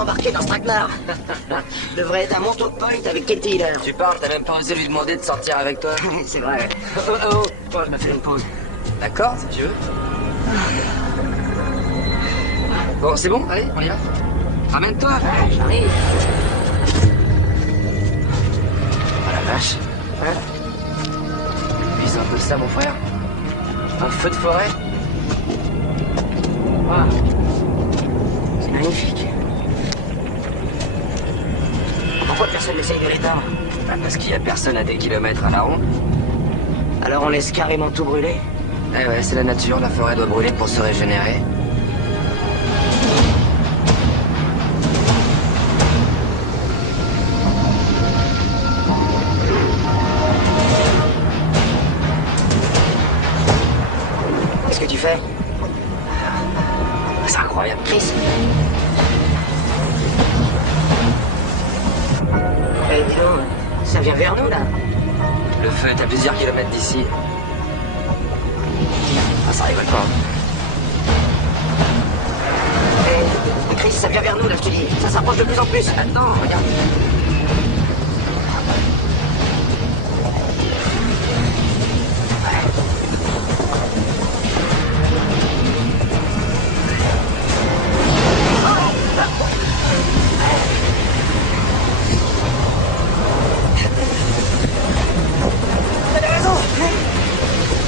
m'embarquer dans ce traquenard. Devrait être un monto de point avec Katie, là. Tu parles, t'as même pas osé lui demander de sortir avec toi. C'est vrai. Oh, je me fais une pause. D'accord, si tu veux. Bon, c'est bon, allez, on y va. Ramène-toi. Ouais, j'arrive. Oh la vache. Hein? Vise un peu ça, mon frère. Un feu de forêt. Wow. C'est magnifique. Pourquoi personne n'essaye de l'éteindre? Bah, parce qu'il y a personne à des kilomètres à la ronde. Alors on laisse carrément tout brûler? Eh ouais, c'est la nature, la forêt doit brûler pour se régénérer. Qu'est-ce que tu fais? C'est incroyable. Chris? Eh, dis donc, ça vient vers nous, là. Le feu est à plusieurs kilomètres d'ici. Ah, ça rigole pas. Eh, Chris, ça vient vers nous, là, je te dis. Ça s'approche de plus en plus. Attends, regarde. T'avais raison.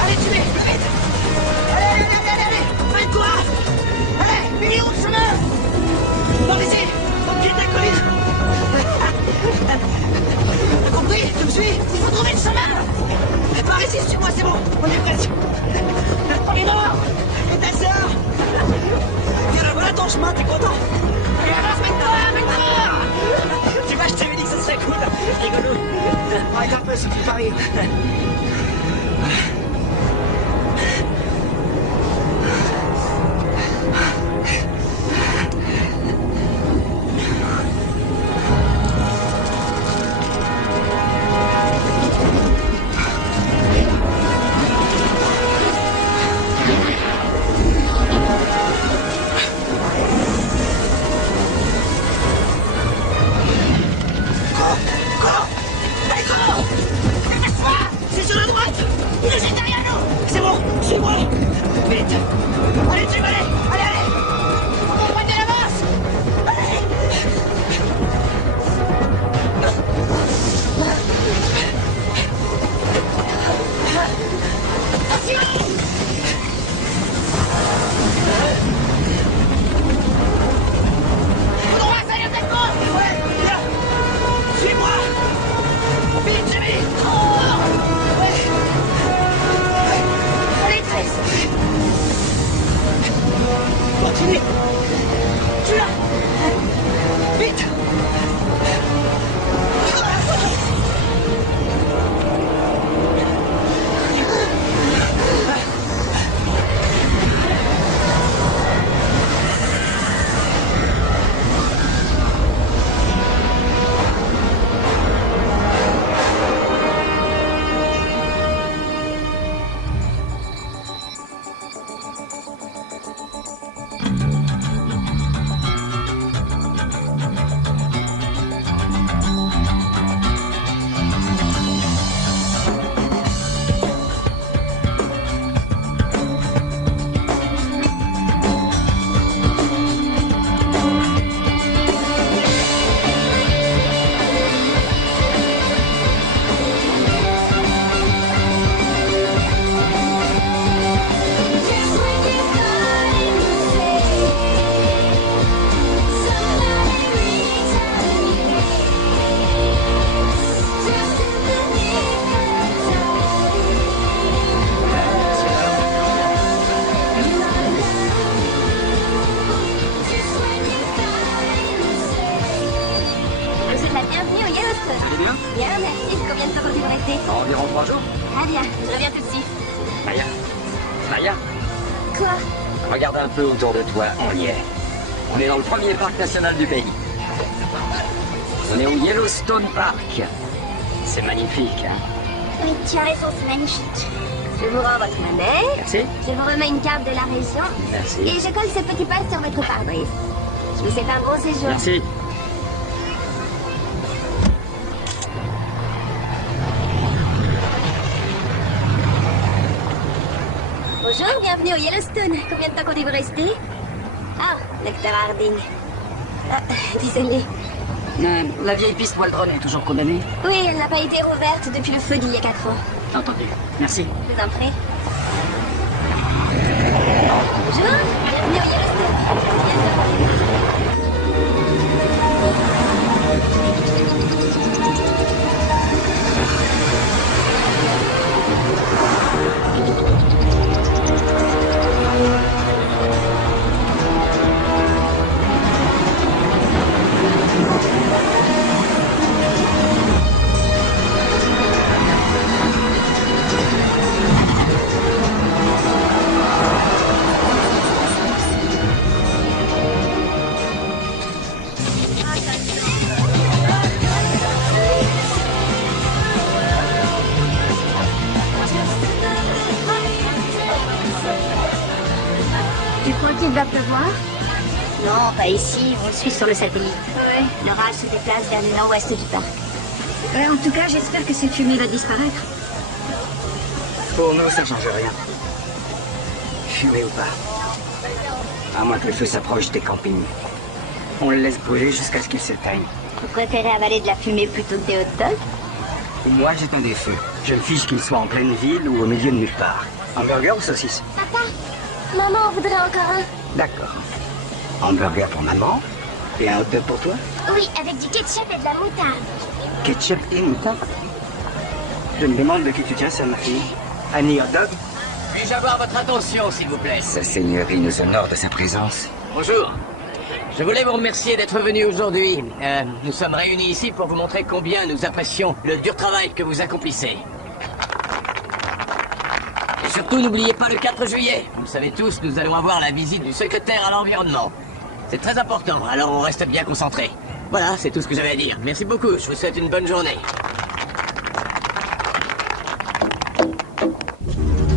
Allez, tu mets, plus vite. Allez. Fais le courage. Allez, millions de chemin. Par ici, au pied de la colline. T'as compris? Tu me suis? Il faut trouver le chemin. Par ici, suis-moi, c'est bon. On est presque. Et non. Et ta sœur. Voilà ton chemin, t'es content? Et avance, mets-toi. Tu vois, je t'avais dit que ça serait cool. Rigolo. Arrête un peu si tu t'arrives. C'est sur la droite. Il est juste derrière nous. C'est bon, suis-moi. Vite. Allez, tu vas aller. Allez. On va prendre de l'avance. Allez. Attention. Tout droit, ça a l'air d'être bon. Ouais, viens. Suis-moi. Vite, Jimmy. Allez, Chris. Continue. Tu l'as. Vite. Bien, merci. Combien de temps comptez-vous rester? Environ 3 jours. Très bien, je reviens tout de suite. Maya, Quoi? regarde un peu autour de toi, on y est. On est dans le premier parc national du pays. On est au Yellowstone Park. C'est magnifique, hein? Oui, tu as raison, c'est magnifique. Je vous rends votre monnaie. Merci. Je vous remets une carte de la région. Merci. Et je colle ce petit pas sur votre pare-brise. Mais c'est un bon séjour. Merci. Bonjour, bienvenue au Yellowstone. Combien de temps comptez-vous rester? Ah, Dr. Harding. Ah, désolé. La vieille piste Waldron est toujours condamnée. Oui, elle n'a pas été rouverte depuis le feu d'il y a 4 ans. Entendu. Merci. Je vous en prie. Bonjour, bienvenue au Yellowstone. Tu crois qu'il va pleuvoir? Non, pas ici, on le suit sur le satellite. Ouais. L'orage se déplace vers le nord-ouest du parc. Ouais, en tout cas, j'espère que cette fumée va disparaître. Pour nous, ça change rien. Fumée ou pas. À moins que le feu s'approche des campings. On le laisse brûler jusqu'à ce qu'il s'éteigne. Vous préférez avaler de la fumée plutôt que des hot dogs? Moi, j'éteins des feux. Je me fiche qu'il soit en pleine ville ou au milieu de nulle part. Hamburger ou saucisse? Papa, maman en voudrait encore un. D'accord. Hamburger pour maman et un hot dog pour toi? Oui, avec du ketchup et de la moutarde. Ketchup et moutarde? Je me demande de qui tu tiens ça, ma fille. Annie hot dog? Puis-je avoir votre attention, s'il vous plaît? Sa seigneurie nous honore de sa présence. Bonjour. Je voulais vous remercier d'être venu aujourd'hui. Nous sommes réunis ici pour vous montrer combien nous apprécions le dur travail que vous accomplissez. Et surtout, n'oubliez pas le 4 juillet. Vous le savez tous, nous allons avoir la visite du secrétaire à l'environnement. C'est très important, alors on reste bien concentré. Voilà, c'est tout ce que j'avais à dire. Merci beaucoup, je vous souhaite une bonne journée.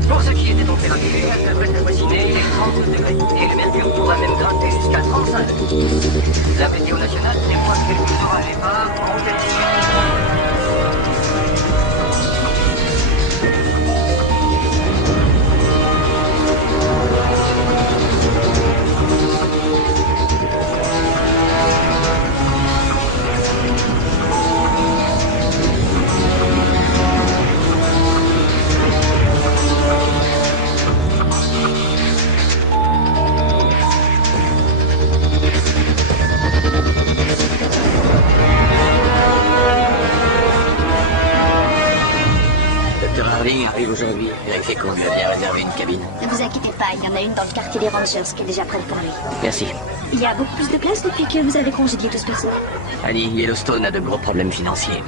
Pour ceux qui étaient tombés dans l'hiver, devrait avoisiner les 30 degrés. Et le mercure pourra même grimper jusqu'à 35 degrés. La météo nationale prévoit quelques orages épars en Dr. Harding arrive aujourd'hui. Vérifiez qu'on lui a bien réservé une cabine. Ne vous inquiétez pas, il y en a une dans le quartier des Rangers qui est déjà prête pour lui. Merci. Il y a beaucoup plus de place depuis que vous avez congédié tout ce personnel. Annie, Yellowstone a de gros problèmes financiers.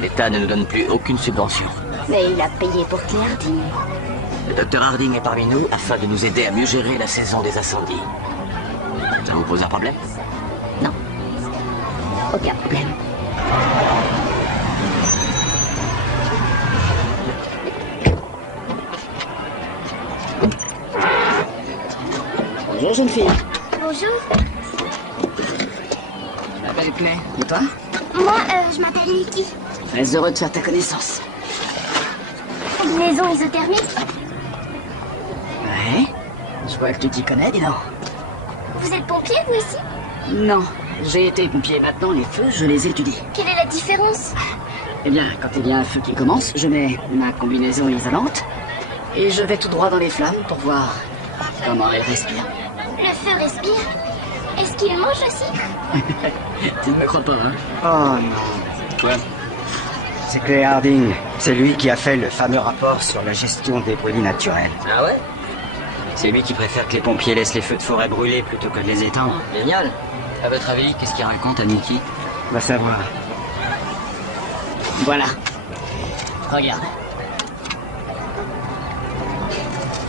L'État ne nous donne plus aucune subvention. Mais il a payé pour Claire Harding. Le docteur Harding est parmi nous afin de nous aider à mieux gérer la saison des incendies. Ça vous pose un problème? Non. Aucun problème. Bonjour, jeune fille. Bonjour. Je m'appelle Clay. Et toi? Moi, je m'appelle Nikki. Très heureux de faire ta connaissance. Maison isothermique. Ouais. Je vois que tu t'y connais, dis donc. Vous êtes pompier, vous aussi? Non. J'ai été pompier. Maintenant, les feux, je les étudie. Quelle est la différence? Eh bien, quand il y a un feu qui commence, je mets ma combinaison isolante et je vais tout droit dans les flammes pour voir comment elles respirent. Le feu respire. Est-ce qu'il mange aussi? Tu ne me crois pas, hein? Oh non. Quoi? C'est Clay Harding. C'est lui qui a fait le fameux rapport sur la gestion des brûlis naturels. Ah ouais? C'est lui qui préfère que les pompiers laissent les feux de forêt brûler plutôt que de les éteindre. Génial. À votre avis, qu'est-ce qu'il raconte à Nikki? Va savoir. Voilà. Regarde.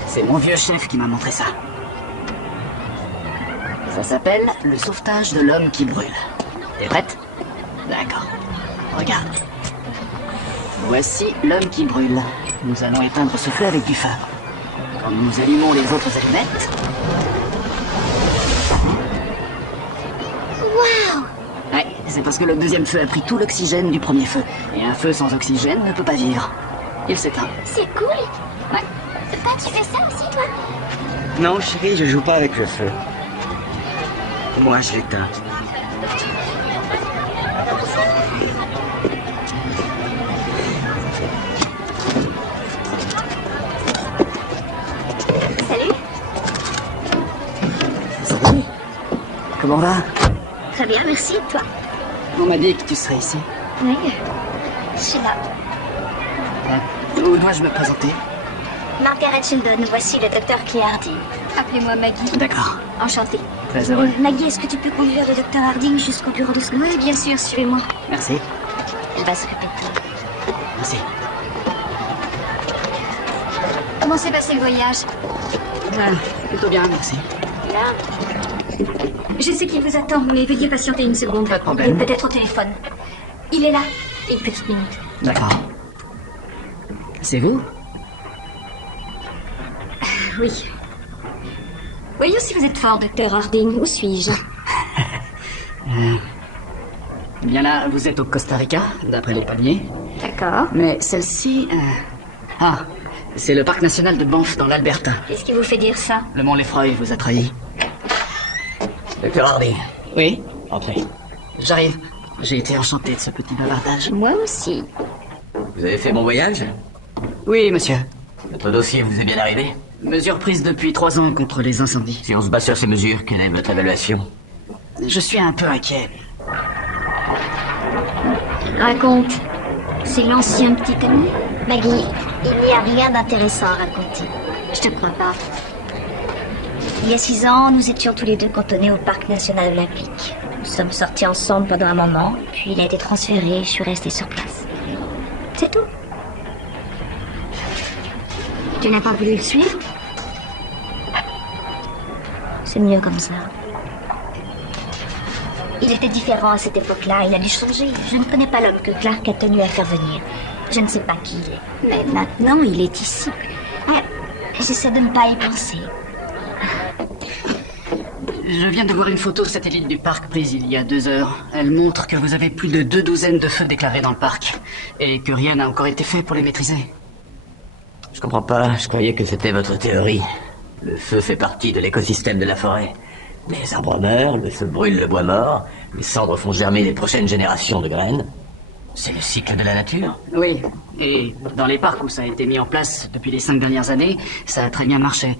C'est mon vieux chef qui m'a montré ça. Ça s'appelle le sauvetage de l'homme qui brûle. T'es prête? D'accord. Regarde. Voici l'homme qui brûle. Nous allons éteindre ce feu avec du feu. Quand nous allumons les autres allumettes, Waouh! Ouais, c'est parce que le deuxième feu a pris tout l'oxygène du premier feu. Et un feu sans oxygène ne peut pas vivre. Il s'éteint. C'est cool! Ouais. Papa, tu fais ça aussi, toi? Non, chérie, je joue pas avec le feu. Moi, je l'éteins. Salut! Salut. Comment va? Très bien, merci, et toi? On m'a dit que tu serais ici. Oui, je suis là. Où dois-je me présenter? Margaret Sheldon, voici le docteur Claire Harding. Appelez-moi Maggie. D'accord. Enchantée. Très heureux. Maggie, est-ce que tu peux conduire le docteur Harding jusqu'au bureau de soins? Oui, bien sûr, suivez-moi. Merci. Elle va se répéter. Merci. Comment s'est passé le voyage? Plutôt bien, merci. Là. Je sais qu'il vous attend, mais veuillez patienter une seconde. Pas de problème. Il est peut-être au téléphone. Il est là. Une petite minute. D'accord. C'est vous? Oui. Voyons si vous êtes fort, docteur Harding. Où suis-je? Bien là, vous êtes au Costa Rica, d'après les palmiers. D'accord. Mais celle-ci... Ah, c'est le parc national de Banff, dans l'Alberta. Qu'est-ce qui vous fait dire ça? Le mont Lefroy vous a trahi. Docteur Hardy, Oui, entrez. j'arrive. J'ai été enchanté de ce petit bavardage. Moi aussi. Vous avez fait mon voyage? Oui, monsieur. Votre dossier vous est bien arrivé? Mesures prises depuis 3 ans contre les incendies. Si on se base sur ces mesures, quelle est votre évaluation? Je suis un peu inquiet. Raconte. C'est l'ancien petit ami? Maggie, il n'y a rien d'intéressant à raconter. Je te crois pas. Il y a 6 ans, nous étions tous les deux cantonnés au parc national olympique. Nous sommes sortis ensemble pendant un moment, puis il a été transféré et je suis restée sur place. C'est tout. Tu n'as pas voulu le suivre? C'est mieux comme ça. Il était différent à cette époque-là, il a dû changer. Je ne connais pas l'homme que Clark a tenu à faire venir. Je ne sais pas qui il est. Mais maintenant, il est ici. Ah, j'essaie de ne pas y penser. Je viens de voir une photo satellite du parc prise il y a 2 heures. Elle montre que vous avez plus de 2 douzaines de feux déclarés dans le parc. Et que rien n'a encore été fait pour les maîtriser. Je comprends pas, je croyais que c'était votre théorie. Le feu fait partie de l'écosystème de la forêt. Les arbres meurent, le feu brûle le bois mort, les cendres font germer les prochaines générations de graines. C'est le cycle de la nature. Oui, et dans les parcs où ça a été mis en place depuis les 5 dernières années, ça a très bien marché.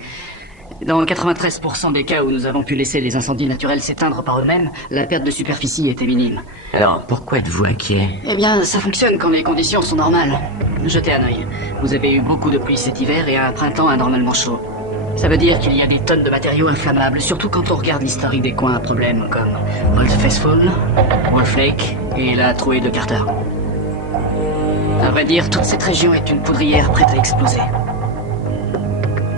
Dans 93% des cas où nous avons pu laisser les incendies naturels s'éteindre par eux-mêmes, la perte de superficie était minime. Alors, pourquoi êtes-vous inquiet? Eh bien, ça fonctionne quand les conditions sont normales. Jetez un œil. Vous avez eu beaucoup de pluie cet hiver et un printemps anormalement chaud. Ça veut dire qu'il y a des tonnes de matériaux inflammables, surtout quand on regarde l'historique des coins à problème, comme Old Faithful, Wolf Lake et la trouée de Carter. À vrai dire, toute cette région est une poudrière prête à exploser.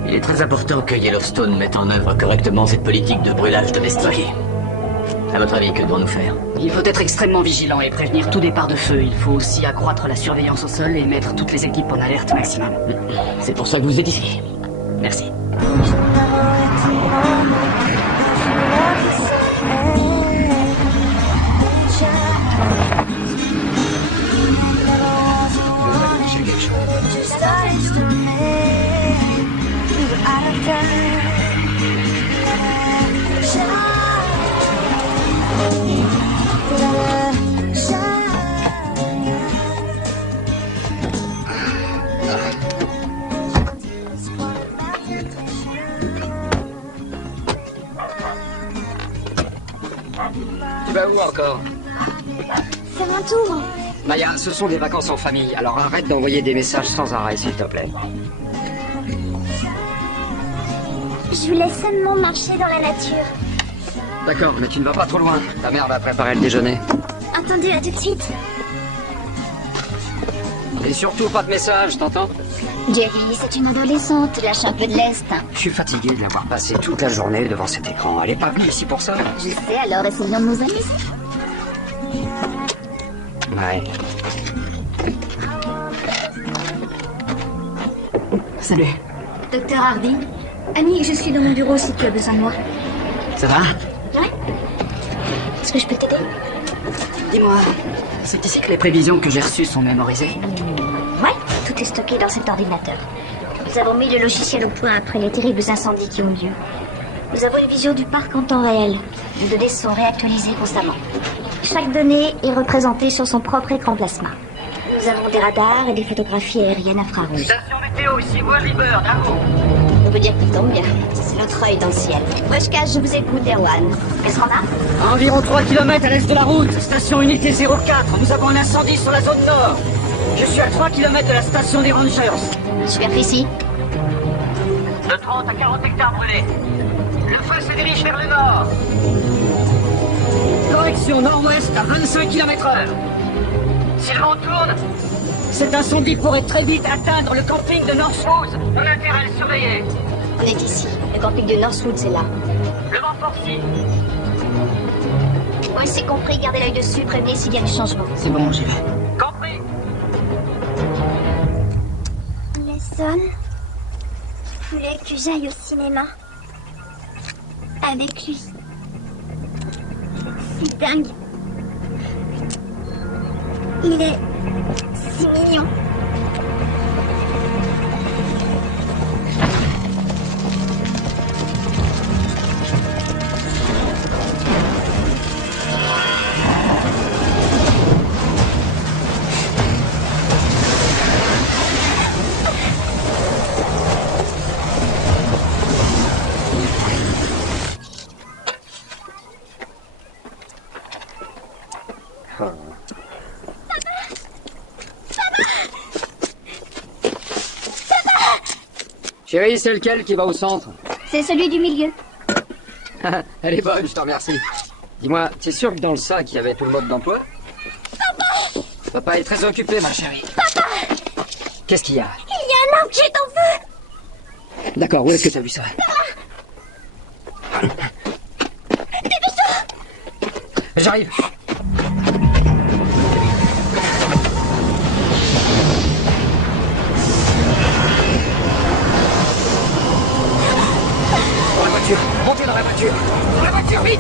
Il est très important que Yellowstone mette en œuvre correctement cette politique de brûlage domestiqué. À votre avis, que devons-nous faire? Il faut être extrêmement vigilant et prévenir tout départ de feu. Il faut aussi accroître la surveillance au sol et mettre toutes les équipes en alerte maximum. C'est pour ça que vous êtes ici. Merci. J'ai quelque chose. Tu vas où encore? C'est mon tour. Maya, ce sont des vacances en famille, alors arrête d'envoyer des messages sans arrêt, s'il te plaît. Je voulais seulement marcher dans la nature. D'accord, mais tu ne vas pas trop loin. Ta mère va préparer le déjeuner. Entendu, à tout de suite. Et surtout pas de messages, t'entends? Jerry, c'est une adolescente, lâche un peu de lest. Je suis fatigué de l'avoir passé toute la journée devant cet écran. Elle est pas venue ici pour ça. Je sais, alors essayons de nous amuser. Ouais. Salut. Docteur Hardy. Annie, je suis dans mon bureau si tu as besoin de moi. Ça va? Ouais. Est-ce que je peux t'aider? Dis-moi, c'est ici que les prévisions que j'ai reçues sont mémorisées? Ouais, tout est stocké dans cet ordinateur. Nous avons mis le logiciel au point après les terribles incendies qui ont lieu. Nous avons une vision du parc en temps réel. Les données sont réactualisées constamment. Chaque donnée est représentée sur son propre écran plasma. Nous avons des radars et des photographies aériennes infrarouges. Station météo, ici Bois-Ribeur, Dargo. On peut dire qu'il tombe bien. C'est notre œil dans le ciel. Weshka, je vous écoute, Erwan. Qu'est-ce qu'on a? À environ 3 km à l'est de la route, station unité 04. Nous avons un incendie sur la zone nord. Je suis à 3 km de la station des Rangers. Superficie? De 30 à 40 hectares brûlés. Le feu se dirige vers le nord. Correction nord-ouest à 25 km/h. Si le vent tourne, cet incendie pourrait très vite atteindre le camping de Northwood. On a intérêt à le surveiller. On est ici. Le camping de Northwood, c'est là. Le vent forcit. Ouais, c'est compris. Gardez l'œil dessus. Prévenez s'il y a du changement. C'est bon, j'y vais. Compris. Mason voulait que j'aille au cinéma. Avec lui. C'est dingue. Il est si mignon. Chérie, c'est lequel qui va au centre? C'est celui du milieu. Elle est bonne, je te remercie. Dis-moi, t'es sûr que dans le sac, il y avait tout le mode d'emploi? Papa est très occupé, ma chérie. Papa! Qu'est-ce qu'il y a? Il y a un arbre qui est en feu. D'accord, où est-ce que t'as vu ça? J'arrive. Dans la voiture, montez dans la voiture. Dans la voiture, vite!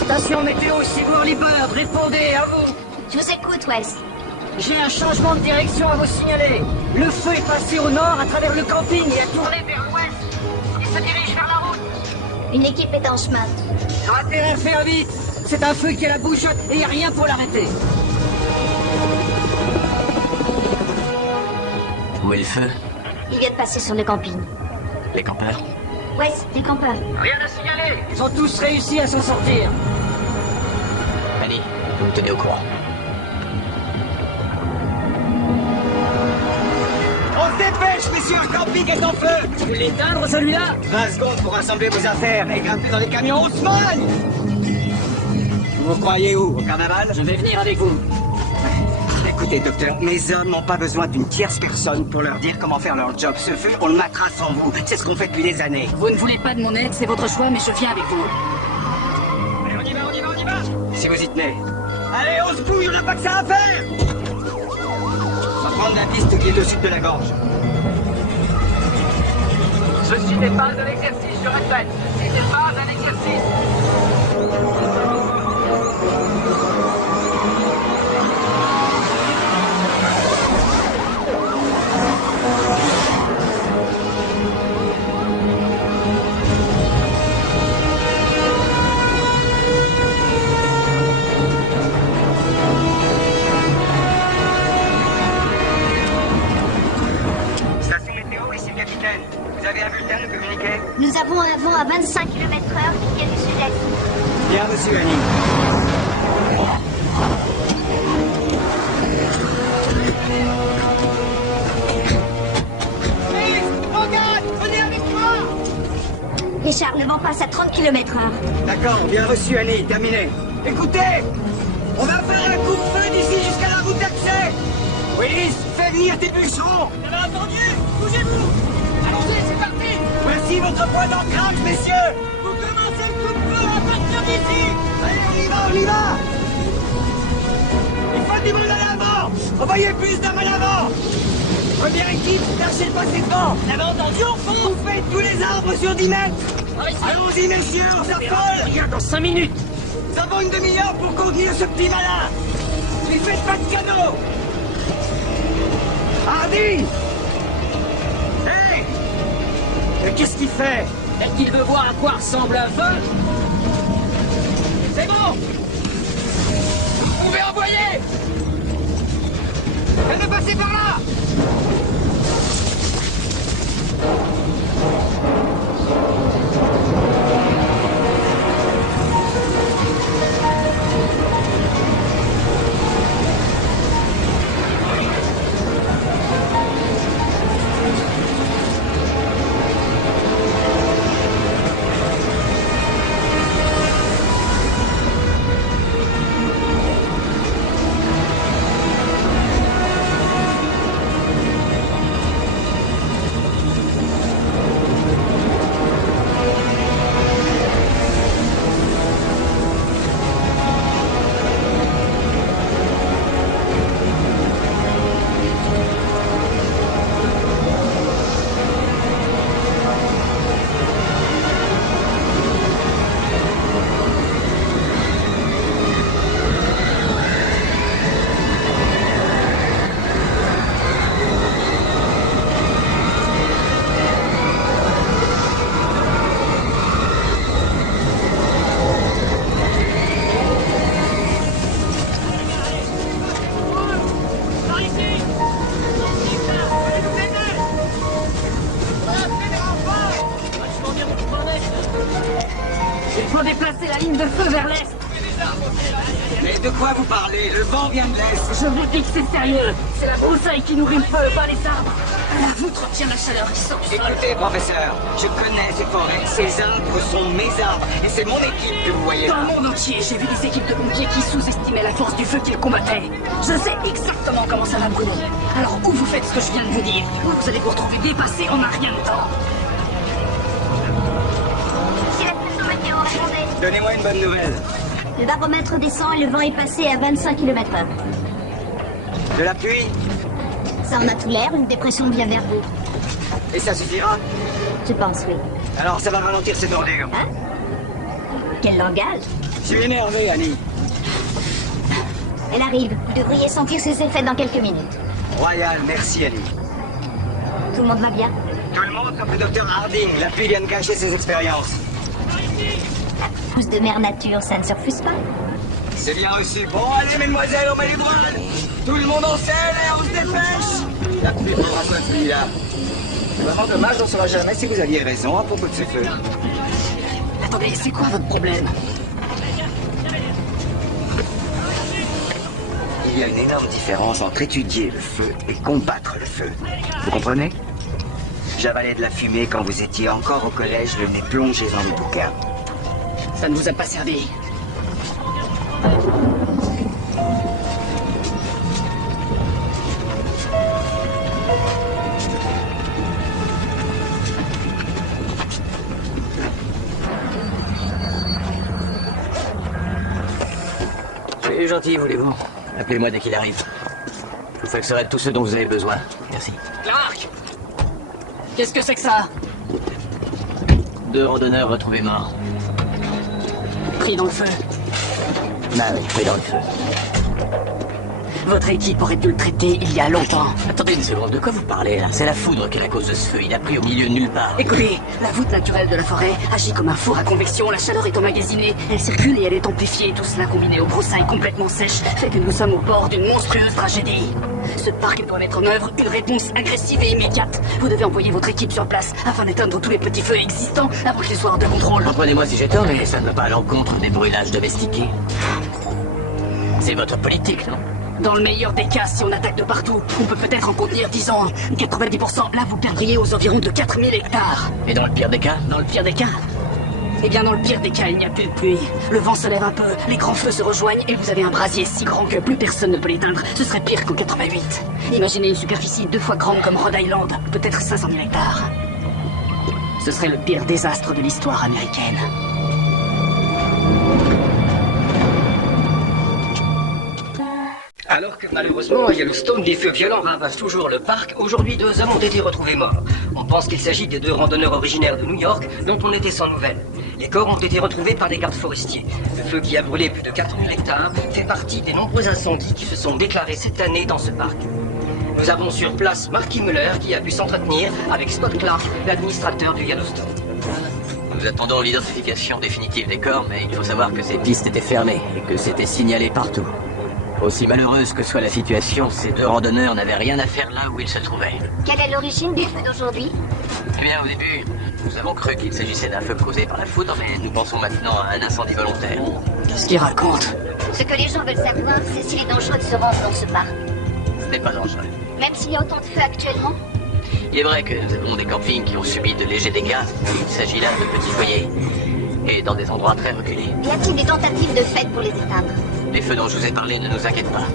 Station météo, Ciboire-Liberd, répondez, à vous. Je vous écoute, Wes. J'ai un changement de direction à vous signaler. Le feu est passé au nord à travers le camping et a tourné vers l'ouest. Il se dirige vers la route. Une équipe est en chemin. Ils ont intérêt à faire vite. C'est un feu qui a la bougeotte et il n'y a rien pour l'arrêter. Où est le feu? Il vient de passer sur le camping. Les campeurs? Wes, les campeurs. Rien à signaler. Ils ont tous réussi à s'en sortir. Annie, vous me tenez au courant. On se dépêche, messieurs, un camping est en feu. Vous voulez l'éteindre, celui-là? 20 secondes pour rassembler vos affaires et grimper dans les camions Haussmann. Vous vous croyez où? Au carnaval? Je vais venir avec vous. Écoutez, docteur, mes hommes n'ont pas besoin d'une tierce personne pour leur dire comment faire leur job. Ce feu, on le matera sans vous. C'est ce qu'on fait depuis des années. Vous ne voulez pas de mon aide, c'est votre choix, mais je viens avec vous. Allez, on y va, on y va, on y va. Si vous y tenez. Allez, on se bouge, on n'a pas que ça à faire. On va prendre la piste qui est au sud de la gorge. Ceci n'est pas un exercice, je répète. Ceci n'est pas un exercice. Bien reçu, Annie. Richard, le vent passe à 30 km/h. D'accord, bien reçu, Annie. Terminé. Écoutez, on va faire un coup de feu d'ici jusqu'à la route d'accès. Willis, fais venir tes bûcherons. Vous avez entendu? Bougez-vous. Allons-y, c'est parti. Voici votre point d'ancrage, messieurs. Vous commencez le coup de feu à partir d'ici. Allez, on y va. Il faut du monde à l'avant. Envoyez plus d'hommes à l'avant. Première équipe, lâchez le passé devant. Vous avez entendu, on fonce. Vous faites tous les arbres sur 10 mètres. Allons-y, messieurs, on s'affole. Regarde, dans 5 minutes. Ça vaut une demi-heure pour conduire ce petit malin. Ne faites pas de canot. Hardy. Hey. Mais qu'est-ce qu'il fait? Est-ce qu'il veut voir à quoi ressemble un feu? C'est bon. Vous pouvez envoyer. Elle veut passer par là. Il faut déplacer la ligne de feu vers l'est. Mais de quoi vous parlez? Le vent vient de l'est. Je vous dis que c'est sérieux. C'est la broussaille qui nourrit le feu, pas les arbres. La voûte retient la chaleur qui sort du sol. Écoutez, professeur, je connais ces forêts. Ces arbres sont mes arbres. Et c'est mon équipe que vous voyez Dans là. le monde entier, j'ai vu des équipes de pompiers qui sous-estimaient la force du feu qu'ils combattaient. Je sais exactement comment ça va brûler. Alors, ou vous faites ce que je viens de vous dire, ou vous allez vous retrouver dépassé en un rien de temps. Si la station météo répondait. Donnez-moi une bonne nouvelle. Le baromètre descend et le vent est passé à 25 km/h. De la pluie? Ça en a tout l'air, une dépression vient vers vous. Et ça suffira? Je pense, oui. Alors ça va ralentir cette ordure. Hein? Quel langage? Je suis énervé, Annie. Elle arrive. Vous devriez sentir ses effets dans quelques minutes. Royal, merci, Annie. Tout le monde va bien? Tout le monde sauf le docteur Harding. La pluie vient de cacher ses expériences. Pousse de mère nature, ça ne se refuse pas. C'est bien reçu. Bon, allez, mesdemoiselles, on met les bras. Tout le monde en selle et on se dépêche. La pluie prendra soin de celui-là. C'est vraiment dommage, on ne saura jamais si vous aviez raison à propos de ce feu. Attendez, c'est quoi votre problème? Il y a une énorme différence entre étudier le feu et combattre le feu. Vous comprenez? J'avalais de la fumée quand vous étiez encore au collège, le nez plongé dans les bouquins. Ça ne vous a pas servi. Soyez gentil, voulez-vous? Appelez-moi dès qu'il arrive. Je vous faxerai tout ce dont vous avez besoin. Merci. Clark! Qu'est-ce que c'est que ça? 2 randonneurs retrouvés morts. Pris dans le feu. Bah oui, pris dans le feu. Votre équipe aurait pu le traiter il y a longtemps. Attendez une seconde, de quoi vous parlez là? C'est la foudre qui est la cause de ce feu, il a pris au milieu de nulle part. Écoutez, la voûte naturelle de la forêt agit comme un four à convection, la chaleur est emmagasinée, elle circule et elle est amplifiée. Tout cela combiné aux broussailles complètement sèches fait que nous sommes au bord d'une monstrueuse tragédie. Ce parc doit mettre en œuvre une réponse agressive et immédiate. Vous devez envoyer votre équipe sur place afin d'éteindre tous les petits feux existants avant qu'ils soient hors de contrôle. Comprenez-moi si j'ai tort, mais ça ne va pas à l'encontre des brûlages domestiqués. C'est votre politique, non? Dans le meilleur des cas, si on attaque de partout, on peut peut-être en contenir, disons, 90%. Là, vous perdriez aux environs de 4000 hectares. Et dans le pire des cas? Dans le pire des cas? Eh bien, dans le pire des cas, il n'y a plus de pluie. Le vent se lève un peu, les grands feux se rejoignent et vous avez un brasier si grand que plus personne ne peut l'éteindre. Ce serait pire qu'en 88. Imaginez une superficie 2 fois grande comme Rhode Island, peut-être 500 000 hectares. Ce serait le pire désastre de l'histoire américaine. Alors que malheureusement, Yellowstone, des feux violents ravagent toujours le parc, aujourd'hui 2 hommes ont été retrouvés morts. On pense qu'il s'agit des 2 randonneurs originaires de New York dont on était sans nouvelles. Les corps ont été retrouvés par des gardes forestiers. Le feu qui a brûlé plus de 4000 hectares fait partie des nombreux incendies qui se sont déclarés cette année dans ce parc. Nous avons sur place Marky Muller qui a pu s'entretenir avec Scott Clark, l'administrateur du Yellowstone. Nous attendons l'identification définitive des corps, mais il faut savoir que ces pistes étaient fermées et que c'était signalé partout. Aussi malheureuse que soit la situation, ces 2 randonneurs n'avaient rien à faire là où ils se trouvaient. Quelle est l'origine des feux d'aujourd'hui? Eh bien, au début, nous avons cru qu'il s'agissait d'un feu causé par la foudre, mais nous pensons maintenant à un incendie volontaire. Qu'est-ce qu'il raconte? Ce que les gens veulent savoir, c'est s'il est dangereux de se rendre dans ce parc. Ce n'est pas dangereux. Même s'il y a autant de feux actuellement? Il est vrai que nous avons des campings qui ont subi de légers dégâts. Il s'agit là de petits foyers. Et dans des endroits très reculés. Y a-t-il des tentatives de fête pour les éteindre? Les feux dont je vous ai parlé ne nous inquiètent pas.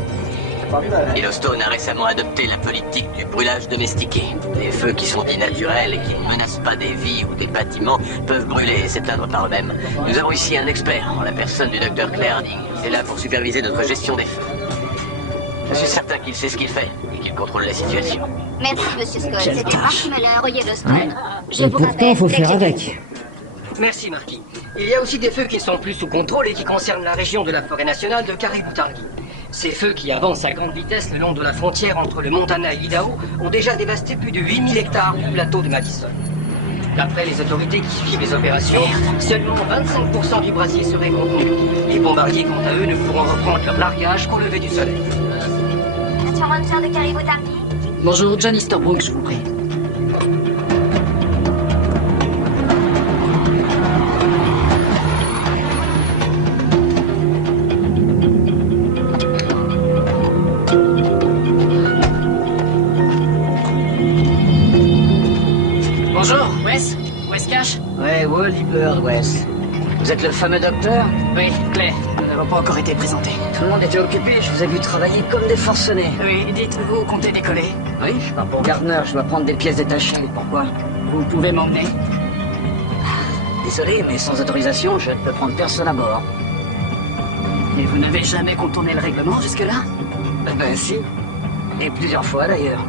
Yellowstone a récemment adopté la politique du brûlage domestiqué. Les feux qui sont dits naturels et qui ne menacent pas des vies ou des bâtiments peuvent brûler et s'éteindre par eux-mêmes. Nous avons ici un expert, en la personne du docteur Claire Harding. Il est là pour superviser notre gestion des feux. Je suis certain qu'il sait ce qu'il fait et qu'il contrôle la situation. Merci, monsieur Scott. C'était Marky Muller au Yellowstone. Ouais. Je vous rappelle, faut dès faire que- avec. Merci, Marky. Il y a aussi des feux qui sont plus sous contrôle et qui concernent la région de la forêt nationale de Caribou-Targhee. Ces feux qui avancent à grande vitesse le long de la frontière entre le Montana et l'Idaho ont déjà dévasté plus de 8000 hectares du plateau de Madison. D'après les autorités qui suivent les opérations, seulement 25% du brasier serait contenu. Les bombardiers, quant à eux, ne pourront reprendre leur largage qu'au lever du soleil. Station Rancher de Caribou-Targhee. Bonjour, John Easterbrook, je vous prie. Bonjour, Wes. Wes Cash? Ouais, Wally Bird, Wes. Vous êtes le fameux docteur? Oui, Claire. Nous n'avons pas encore été présentés. Tout le monde était occupé, je vous ai vu travailler comme des forcenés. Oui, dites-vous, comptez décoller? Oui, je pars pour Gardner, je dois prendre des pièces détachées. Pourquoi? Vous pouvez m'emmener? Désolé, mais sans autorisation, je ne peux prendre personne à bord. Et vous n'avez jamais contourné le règlement jusque-là? Ben si. Et plusieurs fois d'ailleurs.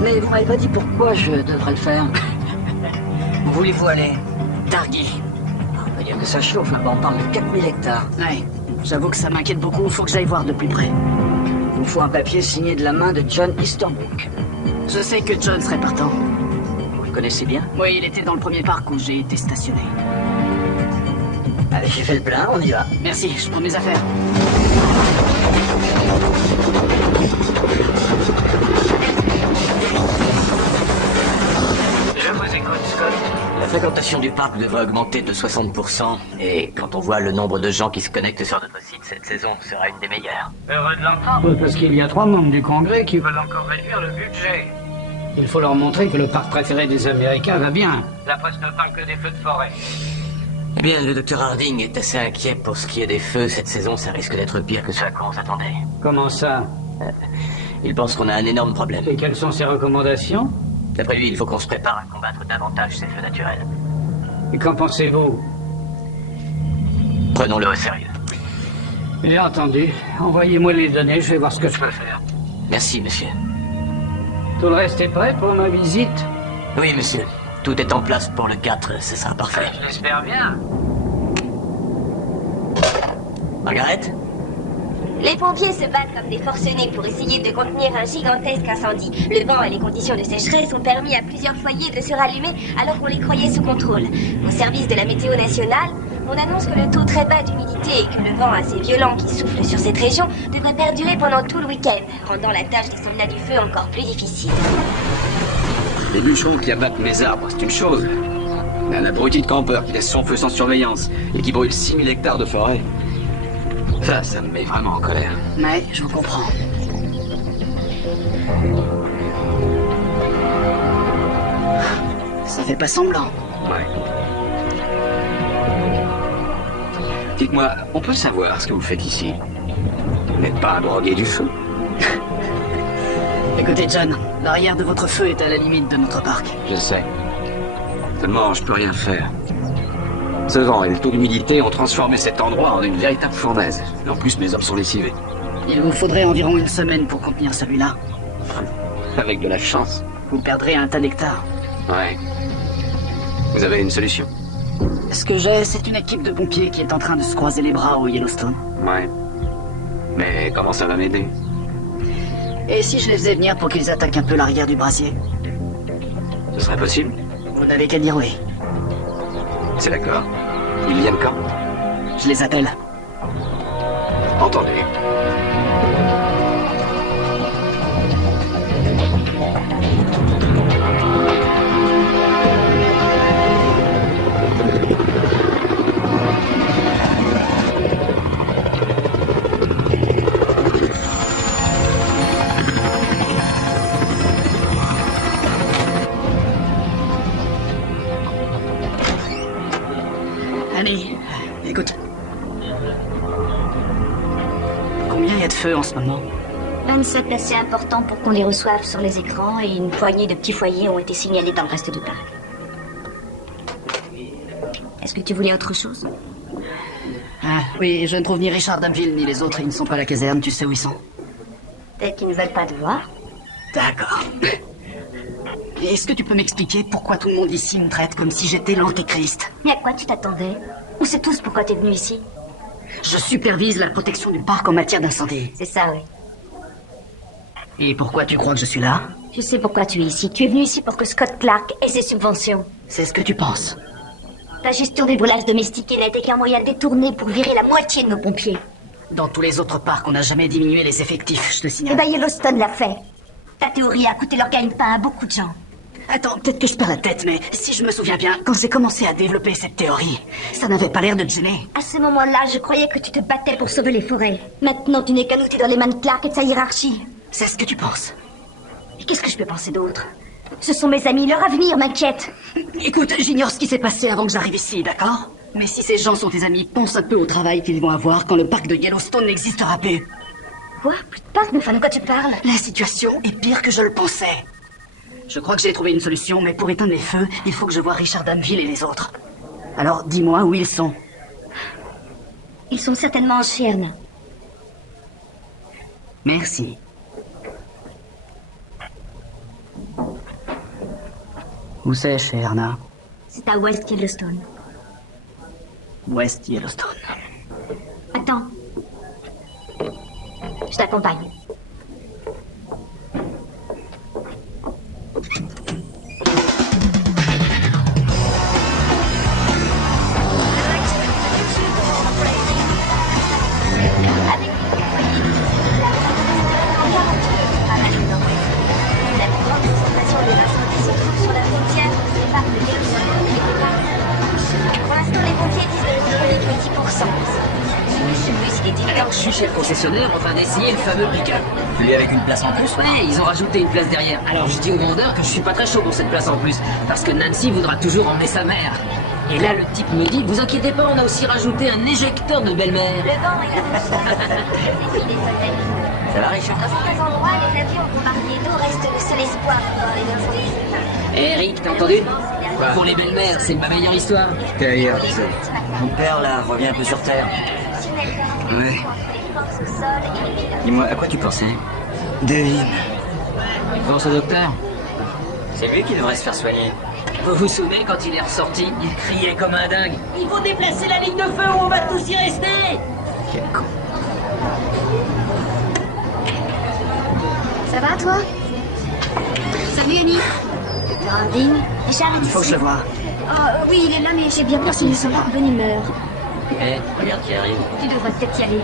Mais vous m'avez pas dit pourquoi je devrais le faire. Où voulez-vous aller? Targhee. On va dire que ça chauffe là-bas, on parle de 4000 hectares. Ouais, j'avoue que ça m'inquiète beaucoup, faut que j'aille voir de plus près. Il vous faut un papier signé de la main de John Easterbrook. Je sais que John serait partant. Vous le connaissez bien? Oui, il était dans le premier parc où j'ai été stationné. Allez, j'ai fait le plein, on y va. Merci, je prends mes affaires. Je vous écoute, Scott. La fréquentation du parc devrait augmenter de 60%, et quand on voit le nombre de gens qui se connectent sur notre site, cette saison sera une des meilleures. Heureux de l'entendre, parce qu'il y a 3 membres du Congrès qui veulent encore réduire le budget. Il faut leur montrer que le parc préféré des Américains va bien. La presse ne parle que des feux de forêt. Eh bien, le docteur Harding est assez inquiet pour ce qui est des feux. Cette saison, ça risque d'être pire que ce à quoi on s'attendait. Comment ça? Il pense qu'on a un énorme problème. Et quelles sont ses recommandations? D'après lui, il faut qu'on se prépare à combattre davantage ces feux naturels. Et qu'en pensez-vous? Prenons-le au sérieux. J'ai entendu. Envoyez-moi les données, je vais voir ce que je peux faire. Merci, monsieur. Tout le reste est prêt pour ma visite? Oui, monsieur. Tout est en place pour le 4, ce sera parfait. Je l'espère bien. Margaret? Les pompiers se battent comme des forcenés pour essayer de contenir un gigantesque incendie. Le vent et les conditions de sécheresse ont permis à plusieurs foyers de se rallumer alors qu'on les croyait sous contrôle. Au service de la météo nationale, on annonce que le taux très bas d'humidité et que le vent assez violent qui souffle sur cette région devrait perdurer pendant tout le week-end, rendant la tâche des soldats du feu encore plus difficile. Les bûcherons qui abattent mes arbres, c'est une chose. Mais un abruti de campeur qui laisse son feu sans surveillance et qui brûle 6000 hectares de forêt. Ça me met vraiment en colère. Ouais, je vous comprends. Ça fait pas semblant. Ouais. Dites-moi, on peut savoir ce que vous faites ici? Vous n'êtes pas un drogué du feu? Écoutez, John, l'arrière de votre feu est à la limite de notre parc. Je sais. Seulement, je peux rien faire. Ce vent et le taux d'humidité ont transformé cet endroit en une véritable fournaise. Et en plus, mes hommes sont lessivés. Il vous faudrait environ une semaine pour contenir celui-là. Avec de la chance. Vous perdrez un tas d'hectares. Ouais. Vous avez une solution? Ce que j'ai, c'est une équipe de pompiers qui est en train de se croiser les bras au Yellowstone. Ouais. Mais comment ça va m'aider? Et si je les faisais venir pour qu'ils attaquent un peu l'arrière du brasier? Ce serait possible? Vous n'avez qu'à dire oui. C'est d'accord. Ils viennent quand? Je les appelle. Entendu. Annie, écoute. Combien il y a de feux en ce moment? 27 assez importants pour qu'on les reçoive sur les écrans et une poignée de petits foyers ont été signalés dans le reste du parc. Est-ce que tu voulais autre chose? Ah, oui, je ne trouve ni Richard Damville ni les autres, ils ne sont pas à la caserne, tu sais où ils sont? Peut-être qu'ils ne veulent pas te voir. D'accord. Est-ce que tu peux m'expliquer pourquoi tout le monde ici me traite comme si j'étais l'antéchrist? Mais à quoi tu t'attendais? On sait tous pourquoi t'es venu ici. Je supervise la protection du parc en matière d'incendie. C'est ça, oui. Et pourquoi tu crois que je suis là? Je sais pourquoi tu es ici. Tu es venu ici pour que Scott Clark ait ses subventions. C'est ce que tu penses? La gestion des brûlages domestiqués n'a été qu'un moyen détourné pour virer la moitié de nos pompiers. Dans tous les autres parcs, on n'a jamais diminué les effectifs, je te Eh signale. ben, Yellowstone l'a fait. Ta théorie a coûté leur gagne-pain à beaucoup de gens. Attends, peut-être que je perds la tête, mais si je me souviens bien, quand j'ai commencé à développer cette théorie, ça n'avait pas l'air de te gêner. À ce moment-là, je croyais que tu te battais pour sauver les forêts. Maintenant, tu n'es qu'annoté dans les mains de Clark et de sa hiérarchie. C'est ce que tu penses? Et qu'est-ce que je peux penser d'autre? Ce sont mes amis, leur avenir m'inquiète. Écoute, j'ignore ce qui s'est passé avant que j'arrive ici, d'accord? Mais si ces gens sont tes amis, pense un peu au travail qu'ils vont avoir quand le parc de Yellowstone n'existera plus. Quoi? Plus de parc, mais enfin, de quoi tu parles? La situation est pire que je le pensais. Je crois que j'ai trouvé une solution, mais pour éteindre les feux, il faut que je voie Richard Damville et les autres. Alors, dis-moi où ils sont. Ils sont certainement en Cherne. Merci. Où c'est, chez Erna? C'est à West Yellowstone. West Yellowstone. Attends. Je t'accompagne. Alors, je suis chez le concessionnaire en train d'essayer le fameux briquet. Celui avec une place en plus? Ouais, ils ont rajouté une place derrière. Alors je dis au vendeur que je suis pas très chaud pour cette place en plus, parce que Nancy voudra toujours emmener sa mère. Et là, le type me dit, vous inquiétez pas, on a aussi rajouté un éjecteur de belle-mère. Le vent et la pousse. Ça va, Richard? Dans certains endroits, les avions bombardés d'eau restent le seul espoir pour voir les incendies. Eric, t'as entendu? Pour les belles-mères, c'est ma meilleure histoire. T'es ailleurs, Mon père, là, revient un peu sur Terre. Ouais. Dis-moi, à quoi tu pensais? David. Pense au docteur. C'est lui qui devrait se faire soigner. Vous vous souvenez quand il est ressorti? Il criait comme un dingue. Il faut déplacer la ligne de feu ou on va tous y rester. Quel con. Ça va, toi? Salut, Annie. Géraldine. Richard, Il faut que je le voie. Oui, il est là, mais j'ai bien peur qu'il ne soit pas en bonne humeur. Eh, regarde qui arrive. Tu devrais peut-être y aller.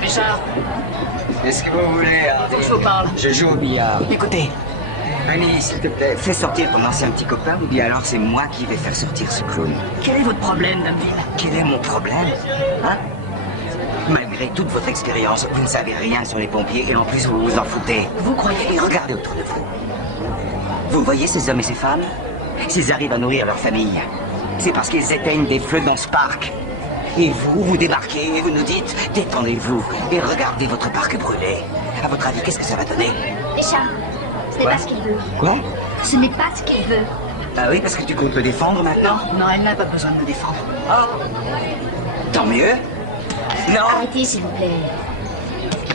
Richard, Qu'est-ce que vous voulez, faut que je vous parle. Je joue au billard. Écoutez, Annie, s'il te plaît, fais sortir ton ancien petit copain ou bien alors c'est moi qui vais faire sortir ce clown. quel est votre problème, Damville? Quel est mon problème? Hein? Malgré toute votre expérience, vous ne savez rien sur les pompiers et en plus vous vous en foutez. Vous croyez? Et regardez autour de vous. Vous voyez ces hommes et ces femmes? S'ils arrivent à nourrir leur famille, c'est parce qu'ils éteignent des feux dans ce parc. Et vous débarquez et vous nous dites, détendez-vous et regardez votre parc brûler. À votre avis, qu'est-ce que ça va donner? Richard, ce n'est Quoi? pas ce qu'il veut. Quoi? Ce n'est pas ce qu'il veut. Ah oui, parce que tu comptes le défendre maintenant? Non, elle n'a pas besoin de me défendre. Oh. Tant mieux. Non. Arrêtez, s'il vous plaît.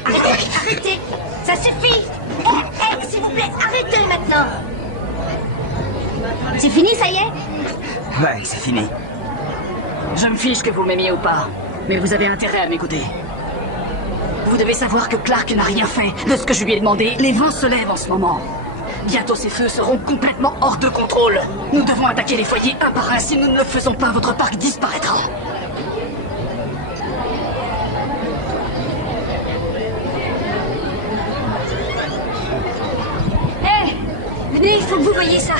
Arrêtez, arrêtez. Ça suffit. Hé, s'il vous plaît, arrêtez maintenant. C'est fini, ça y est? Ouais, c'est fini. Je me fiche que vous m'aimiez ou pas, mais vous avez intérêt à m'écouter. Vous devez savoir que Clark n'a rien fait de ce que je lui ai demandé. Les vents se lèvent en ce moment. Bientôt ces feux seront complètement hors de contrôle. Nous devons attaquer les foyers un par un. Si nous ne le faisons pas, votre parc disparaîtra. Hé, venez, il faut que vous voyez ça.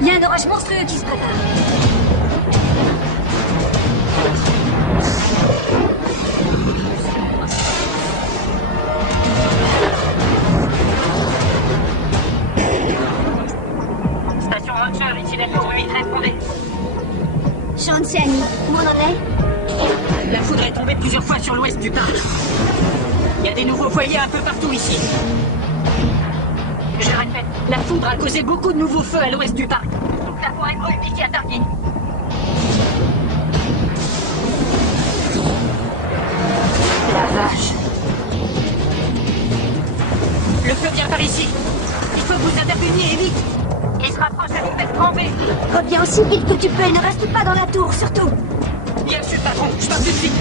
Il y a un orage monstrueux qui se prépare. Station Ranger, ici la tour 8, répondez. Sean, c'est Annie. Où on en est? La foudre est tombée plusieurs fois sur l'ouest du parc. Il y a des nouveaux foyers un peu partout ici. Je répète, la foudre a causé beaucoup de nouveaux feux à l'ouest du parc. Donc ça pourrait brûler ici à Tarkin. La vache. Le feu vient par ici. Il faut que vous interveniez et vite. Il se rapproche à vitesse grand V. Reviens aussi vite que tu peux et ne reste pas dans la tour, surtout. Bien sûr, patron, je pars tout de suite.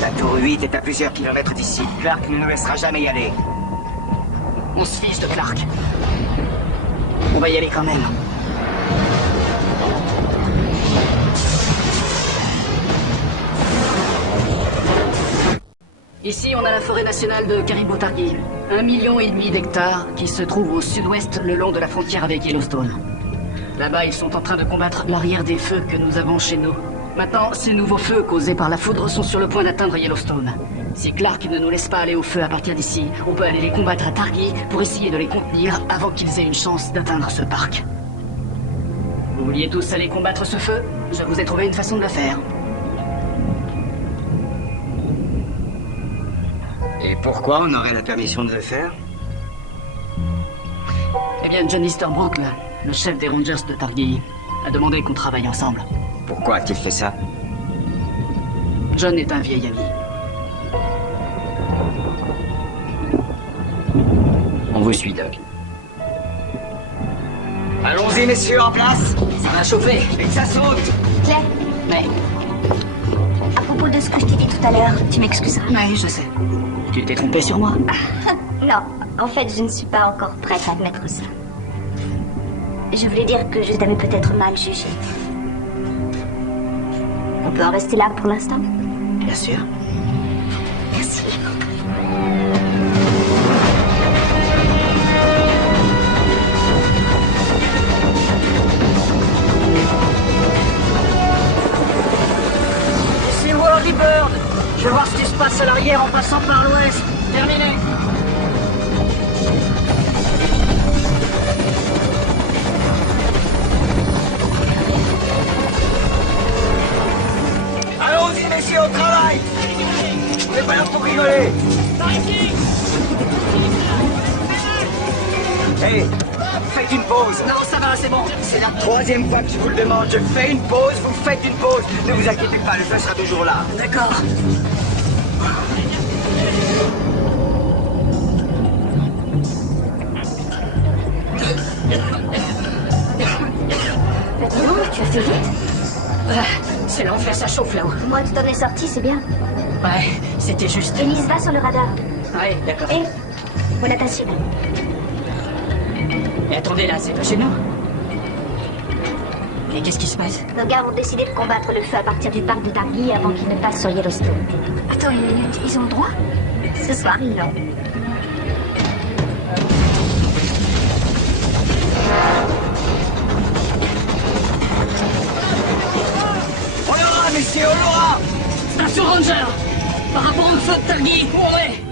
La tour 8 est à plusieurs kilomètres d'ici. Clark ne nous laissera jamais y aller. On se fiche de Clark. On va y aller quand même. Ici, on a la forêt nationale de Caribou-Targhee. 1,5 million d'hectares qui se trouve au sud-ouest le long de la frontière avec Yellowstone. Là-bas, ils sont en train de combattre l'arrière des feux que nous avons chez nous. Maintenant, ces nouveaux feux causés par la foudre sont sur le point d'atteindre Yellowstone. Si Clark ne nous laisse pas aller au feu à partir d'ici, on peut aller les combattre à Targhee pour essayer de les contenir avant qu'ils aient une chance d'atteindre ce parc. Vous vouliez tous aller combattre ce feu? Je vous ai trouvé une façon de le faire. Et pourquoi on aurait la permission de le faire? Eh bien, John Easterbrook, le chef des Rangers de Targhee, a demandé qu'on travaille ensemble. Pourquoi a-t-il fait ça? John est un vieil ami. On vous suit, Doc. Allons-y, messieurs, en place. Ça va chauffer. Et que ça saute. Claire, Mais, à propos de ce que je t'ai dit tout à l'heure, tu m'excuseras. oui, je sais. Tu t'es trompé sur moi. Non, en fait, je ne suis pas encore prête à admettre ça. Je voulais dire que je t'avais peut-être mal jugé. On peut en rester là pour l'instant? Bien sûr. Merci. C'est Whirly Bird. Je vais voir ce qui se passe à l'arrière en passant par l'ouest. Terminé. Allons-y, messieurs, au travail. On n'est pas là pour rigoler. Hé, faites une pause. Non, ça va, c'est bon. C'est là. Troisième fois que je vous le demande, je fais une pause, vous faites une pause. Ne vous inquiétez pas, le feu sera toujours là. D'accord. Tu as fait vite. C'est l'enfer, ça chauffe là-haut. Moi, tu t'en es sorti, c'est bien. Ouais, c'était juste. Elise va sur le radar. Ouais, d'accord. Et Au natation. Mais attendez, là, c'est pas chez nous. Et qu'est-ce qui se passe? Nos gars ont décidé de combattre le feu à partir du parc de Targui avant qu'il ne passe sur Yellowstone. Attends, ils ont le droit? Ce soir, ils l'ont. On l'aura, messieurs, on l'aura! Station Ranger! Par rapport au feu de Targui, où on est?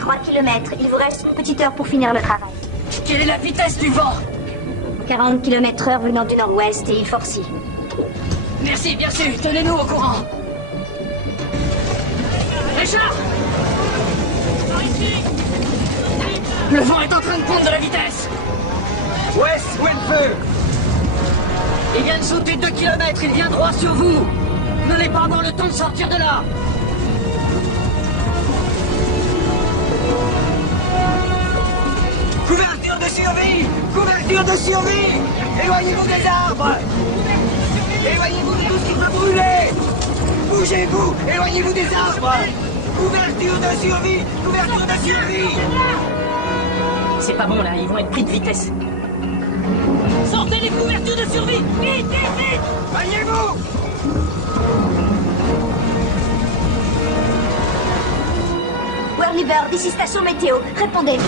3 kilomètres. Il vous reste une petite heure pour finir le travail. Quelle est la vitesse du vent? 40 km/h venant du nord-ouest et il forcit. Merci, bien sûr, tenez-nous au courant. Richard! Le vent est en train de prendre de la vitesse. West, où est le feu? Il vient de sauter 2 km, il vient droit sur vous. Vous n'allez pas avoir le temps de sortir de là. Couverture de survie! Couverture de survie! Éloignez-vous des arbres! Éloignez-vous de tout ce qui peut brûler! Bougez-vous! Éloignez-vous des arbres! Couverture de survie! Couverture de survie! C'est pas bon là, ils vont être pris de vitesse. Sortez les couvertures de survie! Vite, vite, vite! Éloignez-vous! Whirly Bird, ici station météo. Répondez.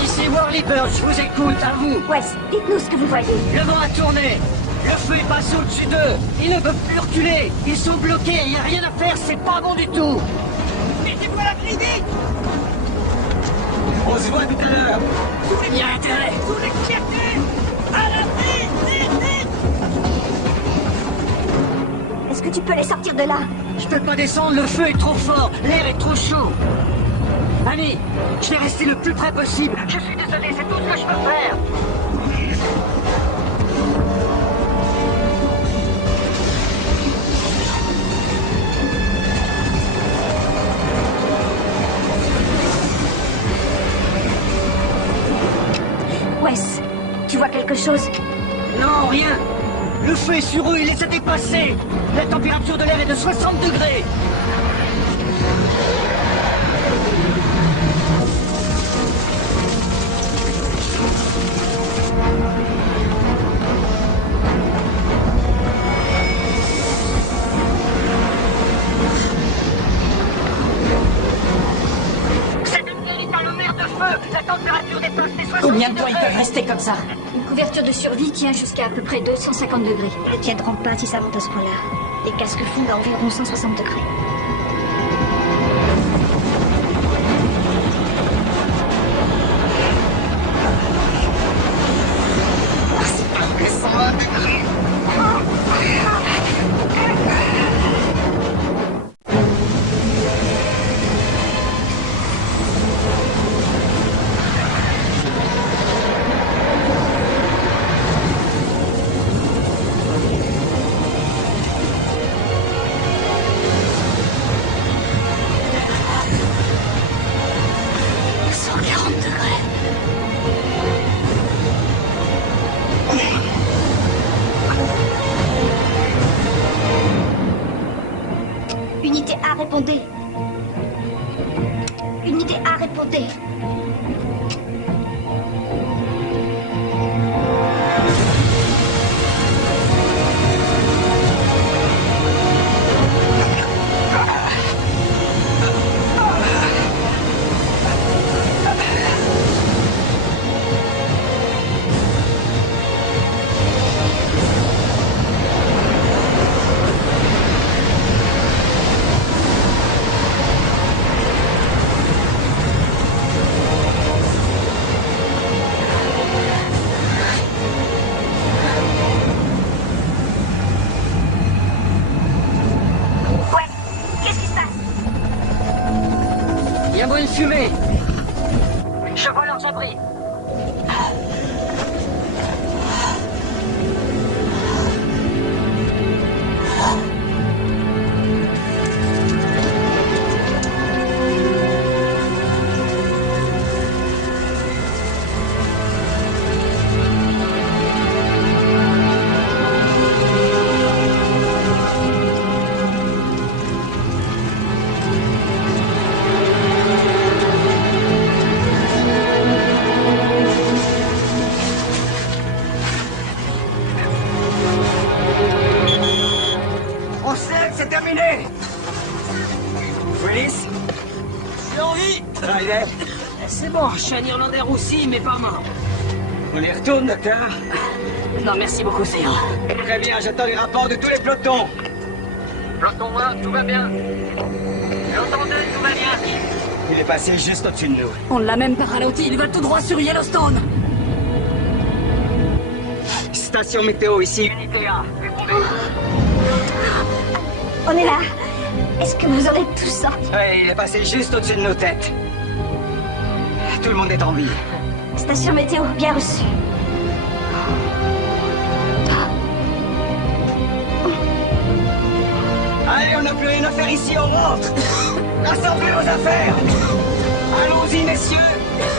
Ici Whirlybird, je vous écoute, à vous. West, dites-nous ce que vous voyez. Le vent a tourné. Le feu est passé au-dessus d'eux. Ils ne peuvent plus reculer. Ils sont bloqués. Il n'y a rien à faire. C'est pas bon du tout. Mettez-vous à l'abri, vite! On se voit tout à l'heure! Il y a intérêt. Sous les couvertures! À l'abri! Vite, vite! Est-ce que tu peux les sortir de là? Je peux pas descendre. Le feu est trop fort. L'air est trop chaud. Annie, je vais rester le plus près possible. Je suis désolé, c'est tout ce que je peux faire. Wes, tu vois quelque chose? Non, rien. Le feu est sur eux, il les a dépassés. La température de l'air est de 60 degrés. C'est une véritable mer de feu. La température dépasse les 60 Combien de temps ils degrés. peuvent rester comme ça? Une couverture de survie tient jusqu'à à peu près 250 degrés. Ils ne tiendront pas si ça monte à ce point-là. Les casques fondent à environ 160 degrés. Unité A, répondez. Unité A, répondez. Il y a moins de fumée. Je vois leurs abris. Red, c'est terminé. Willis? J'ai envie. Ryder? C'est bon, je suis un Irlandais aussi, mais pas mort. On y retourne, docteur? Non, merci beaucoup, Sire. Très bien, j'attends les rapports de tous les pelotons. Peloton 1, tout va bien. Peloton 2, tout va bien. Il est passé juste au-dessus de nous. On l'a même pas ralenti, il va tout droit sur Yellowstone. Station météo ici. Unité 1, répondez. On est là. Est-ce que vous en êtes tous sortis? Oui, il est passé juste au-dessus de nos têtes. Tout le monde est en vie. Station météo, bien reçu. Allez, on n'a plus rien à faire ici, on rentre. Rassemblez vos affaires. Allons-y, messieurs.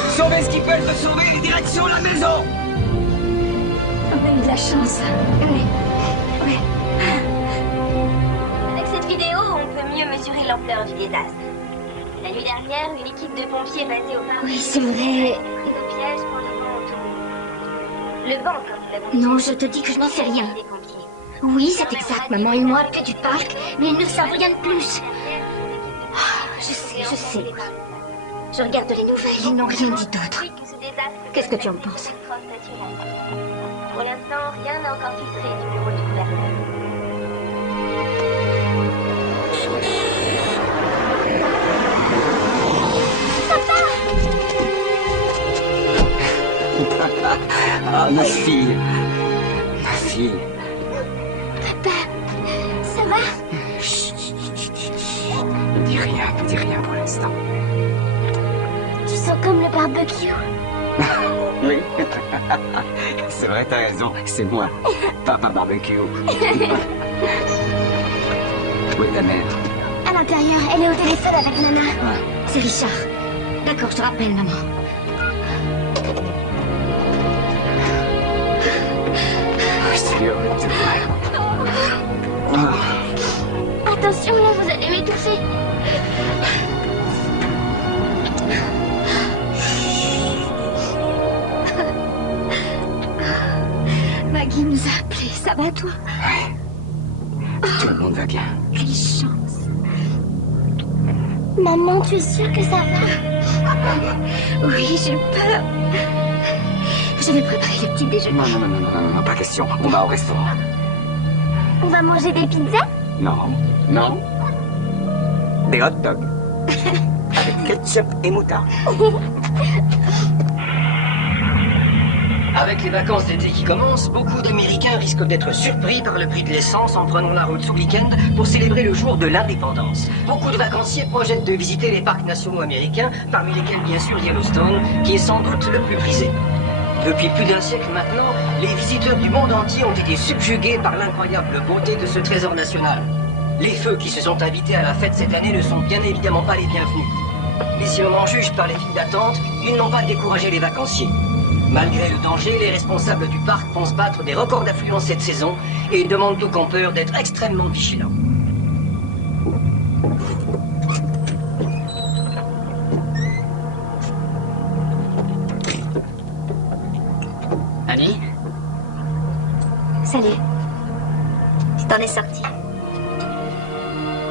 Sauvez ce qui peut être sauvé, direction la maison. On a eu de la chance. Oui. Oui. Avec cette vidéo, on peut mieux mesurer l'ampleur du désastre. La nuit dernière, une équipe de pompiers basée au parc... Oui, c'est vrai. pris au piège quand le vent autour. Le vent, comme nous l'avons dit... Non, je te dis que je n'en sais rien. Des pompiers. Oui, c'est exact. Maman et moi, plus du parc, mais ils ne savent rien de plus. Je sais. Je regarde les nouvelles, ils n'ont rien dit d'autre. Qu'est-ce que tu en penses? Pour l'instant, rien n'a encore filtré du bureau du gouverneur. Ah, ma fille. Ma fille. Papa, ça va? Dis rien pour l'instant. Tu sens comme le barbecue. Oui. C'est vrai, t'as raison. C'est moi. Papa barbecue. Où est ta mère? À l'intérieur, elle est au téléphone avec Nana. C'est Richard. D'accord, je te rappelle, maman. C'est heureux de te voir. Attention, là, vous allez m'étouffer. Maggie nous a appelés. Ça va, toi? Ouais. Tout le monde va bien. Quelle chance. Maman, tu es sûre que ça va? Oui, j'ai peur. Je vais préparer le petit déjeuner. Non, pas question. On va au restaurant. On va manger des pizzas? Non. Des hot dogs. Avec ketchup et moutarde. Avec les vacances d'été qui commencent, beaucoup d'Américains risquent d'être surpris par le prix de l'essence en prenant la route ce week-end pour célébrer le jour de l'indépendance. Beaucoup de vacanciers projettent de visiter les parcs nationaux américains, parmi lesquels bien sûr Yellowstone, qui est sans doute le plus prisé. Depuis plus d'un siècle maintenant, les visiteurs du monde entier ont été subjugués par l'incroyable beauté de ce trésor national. Les feux qui se sont invités à la fête cette année ne sont bien évidemment pas les bienvenus. Mais si l'on en juge par les files d'attente, ils n'ont pas découragé les vacanciers. Malgré le danger, les responsables du parc pensent battre des records d'affluence cette saison et demandent aux campeurs d'être extrêmement vigilants. Annie? Salut. Tu t'en es sorti.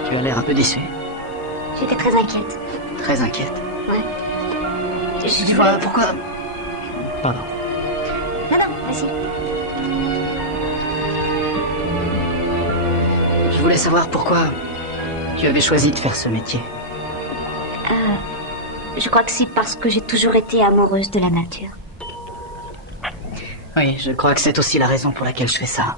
Tu as l'air un peu déçu. J'étais très inquiète. Très inquiète. Ouais. Tu vois, pourquoi... Pardon. Non, vas-y. Je voulais savoir pourquoi tu avais choisi de faire ce métier. Je crois que c'est parce que j'ai toujours été amoureuse de la nature. Oui, je crois que c'est aussi la raison pour laquelle je fais ça.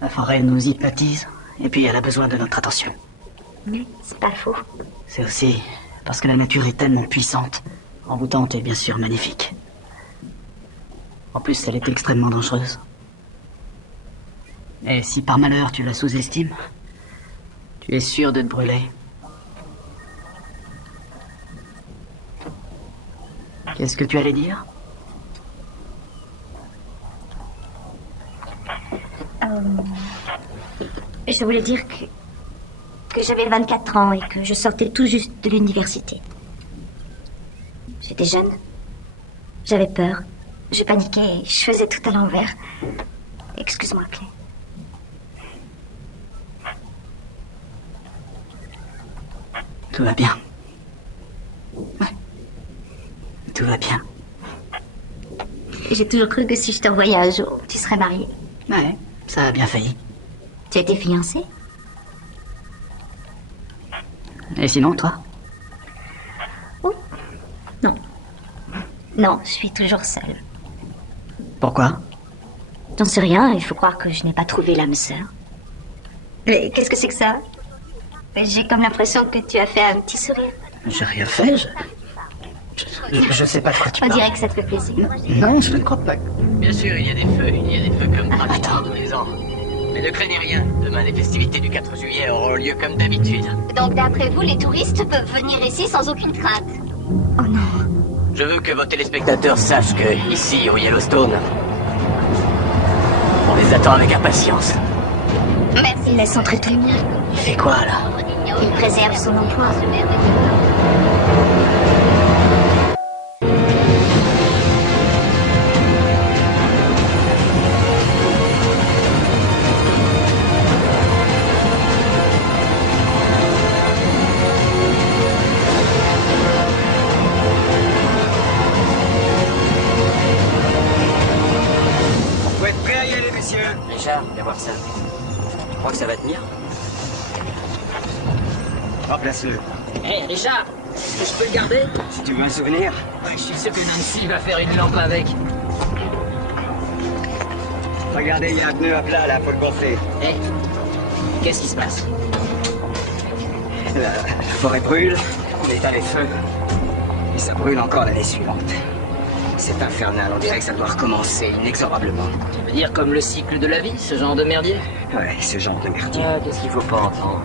La forêt nous hypnotise, et puis elle a besoin de notre attention. Mais c'est pas faux. C'est aussi parce que la nature est tellement puissante, envoûtante et bien sûr magnifique. En plus, elle est extrêmement dangereuse. Et si par malheur tu la sous-estimes, tu es sûr de te brûler. Qu'est-ce que tu allais dire? Je voulais dire que j'avais 24 ans et que je sortais tout juste de l'université. J'étais jeune. J'avais peur. Je paniquais et je faisais tout à l'envers. Excuse-moi, Clay. Tout va bien. Ouais. Tout va bien. J'ai toujours cru que si je te revoyais un jour, tu serais marié. Ouais, ça a bien failli. Tu as été fiancé? Et sinon, toi? Non. Non, je suis toujours seule. Pourquoi? J'en sais rien, il faut croire que je n'ai pas trouvé l'âme sœur. Mais qu'est-ce que c'est que ça? J'ai comme l'impression que tu as fait un petit sourire. J'ai rien fait, je sais pas de quoi tu On parles. dirait que ça te fait plaisir. Non, je ne crois pas. Bien sûr, il y a des feux comme pratiquement tous les ans. Mais ne craignez rien, demain les festivités du 4 juillet auront lieu comme d'habitude. Donc d'après vous, les touristes peuvent venir ici sans aucune crainte? Oh non. Je veux que vos téléspectateurs sachent que, ici, au Yellowstone, on les attend avec impatience. Merci. Il laisse entrer tout le monde. Il fait quoi, là? Il préserve son emploi. Vous êtes prêts à y aller, messieurs? Richard, viens voir ça. Tu crois que ça va tenir? Remplace-le. Hé, Richard, est-ce que je peux le garder? Si tu veux un souvenir. Je suis sûr que Nancy va faire une lampe avec. Regardez, il y a un pneu à plat, là, faut le gonfler. Hé, qu'est-ce qui se passe? La forêt brûle, on éteint les feux. Et ça brûle encore l'année suivante. C'est infernal, on dirait que ça doit recommencer inexorablement. Tu veux dire comme le cycle de la vie, ce genre de merdier? Ouais, ce genre de merdier. Ah, qu'est-ce qu'il faut pas entendre?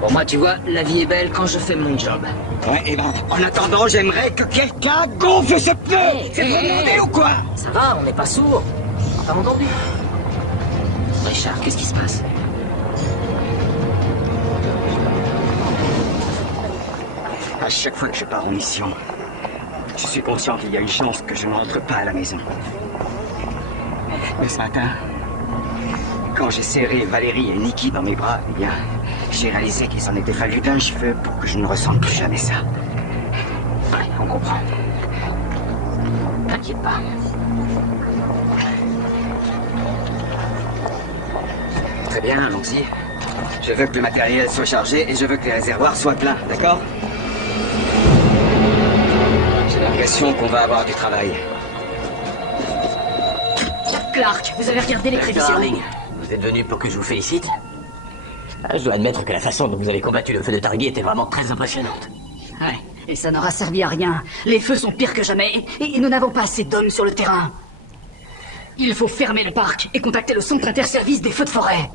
Pour moi, tu vois, la vie est belle quand je fais mon job. Ouais, et ben, en attendant, j'aimerais que quelqu'un gonfle ce pneu. C'est trop demandé ou quoi? Ça va, on n'est pas sourds. T'as entendu? Richard, qu'est-ce qui se passe? À chaque fois que je pars en mission, je suis conscient qu'il y a une chance que je ne rentre pas à la maison. Mais ce matin, quand j'ai serré Valérie et Nikki dans mes bras, eh bien, j'ai réalisé qu'il s'en était fallu d'un cheveu pour que je ne ressente plus jamais ça. Ouais, on comprend. T'inquiète pas. Très bien, allons-y. Je veux que le matériel soit chargé et je veux que les réservoirs soient pleins, d'accord? J'ai l'impression qu'on va avoir du travail. Clark, vous avez regardé les prévisions? Darling, vous êtes venu pour que je vous félicite? Ah, je dois admettre que la façon dont vous avez combattu le feu de Targui était vraiment très impressionnante. Ouais, et ça n'aura servi à rien. Les feux sont pires que jamais, et nous n'avons pas assez d'hommes sur le terrain. Il faut fermer le parc et contacter le centre interservice des feux de forêt.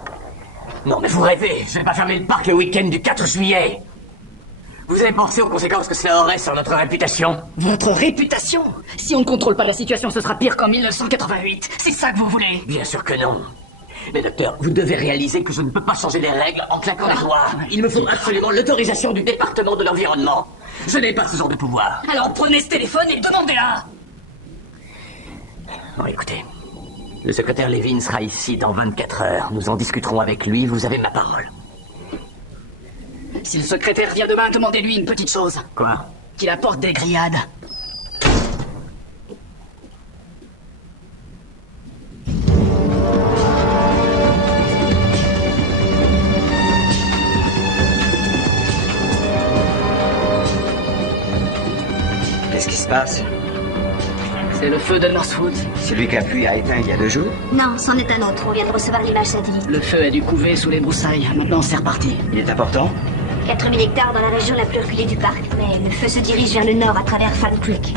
Non, mais vous rêvez, je vais pas fermer le parc le week-end du 4 juillet. Vous avez pensé aux conséquences que cela aurait sur notre réputation? Votre réputation? Si on ne contrôle pas la situation, ce sera pire qu'en 1988. C'est ça que vous voulez? Bien sûr que non. Mais docteur, vous devez réaliser que je ne peux pas changer les règles en claquant les doigts. Il me faut absolument l'autorisation du département de l'environnement. Je n'ai pas ce genre de pouvoir. Alors prenez ce téléphone et demandez-la. Bon, écoutez. Le secrétaire Levin sera ici dans 24 heures. Nous en discuterons avec lui, vous avez ma parole. Si le secrétaire vient demain, demandez-lui une petite chose. Quoi? Qu'il apporte des grillades. Qu'est-ce qui se passe? C'est le feu de Northwood. Celui que la pluie a éteint il y a 2 jours? Non, c'en est un autre. On vient de recevoir l'image satellite. Le feu a dû couver sous les broussailles. Maintenant, c'est reparti. Il est important? 4000 hectares dans la région la plus reculée du parc. Mais le feu se dirige vers le nord à travers Fan Creek.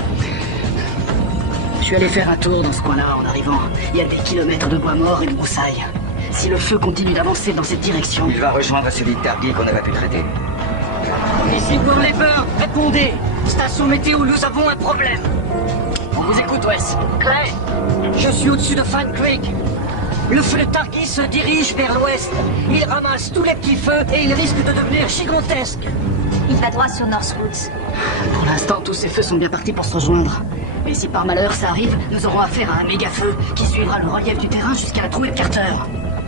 Je suis allé faire un tour dans ce coin-là en arrivant. Il y a des kilomètres de bois mort et de broussailles. Si le feu continue d'avancer dans cette direction... Il va rejoindre celui de Targui qu'on n'avait pu traiter. Ici pour les peurs, répondez. Station météo, nous avons un problème. On vous écoute, Wes. Clay, je suis au-dessus de Fan Creek. Le feu de Targui se dirige vers l'ouest. Il ramasse tous les petits feux et il risque de devenir gigantesque. Il va droit sur Northwoods. Pour l'instant, tous ces feux sont bien partis pour se rejoindre. Et si par malheur ça arrive, nous aurons affaire à un méga feu qui suivra le relief du terrain jusqu'à la trouée de Carter.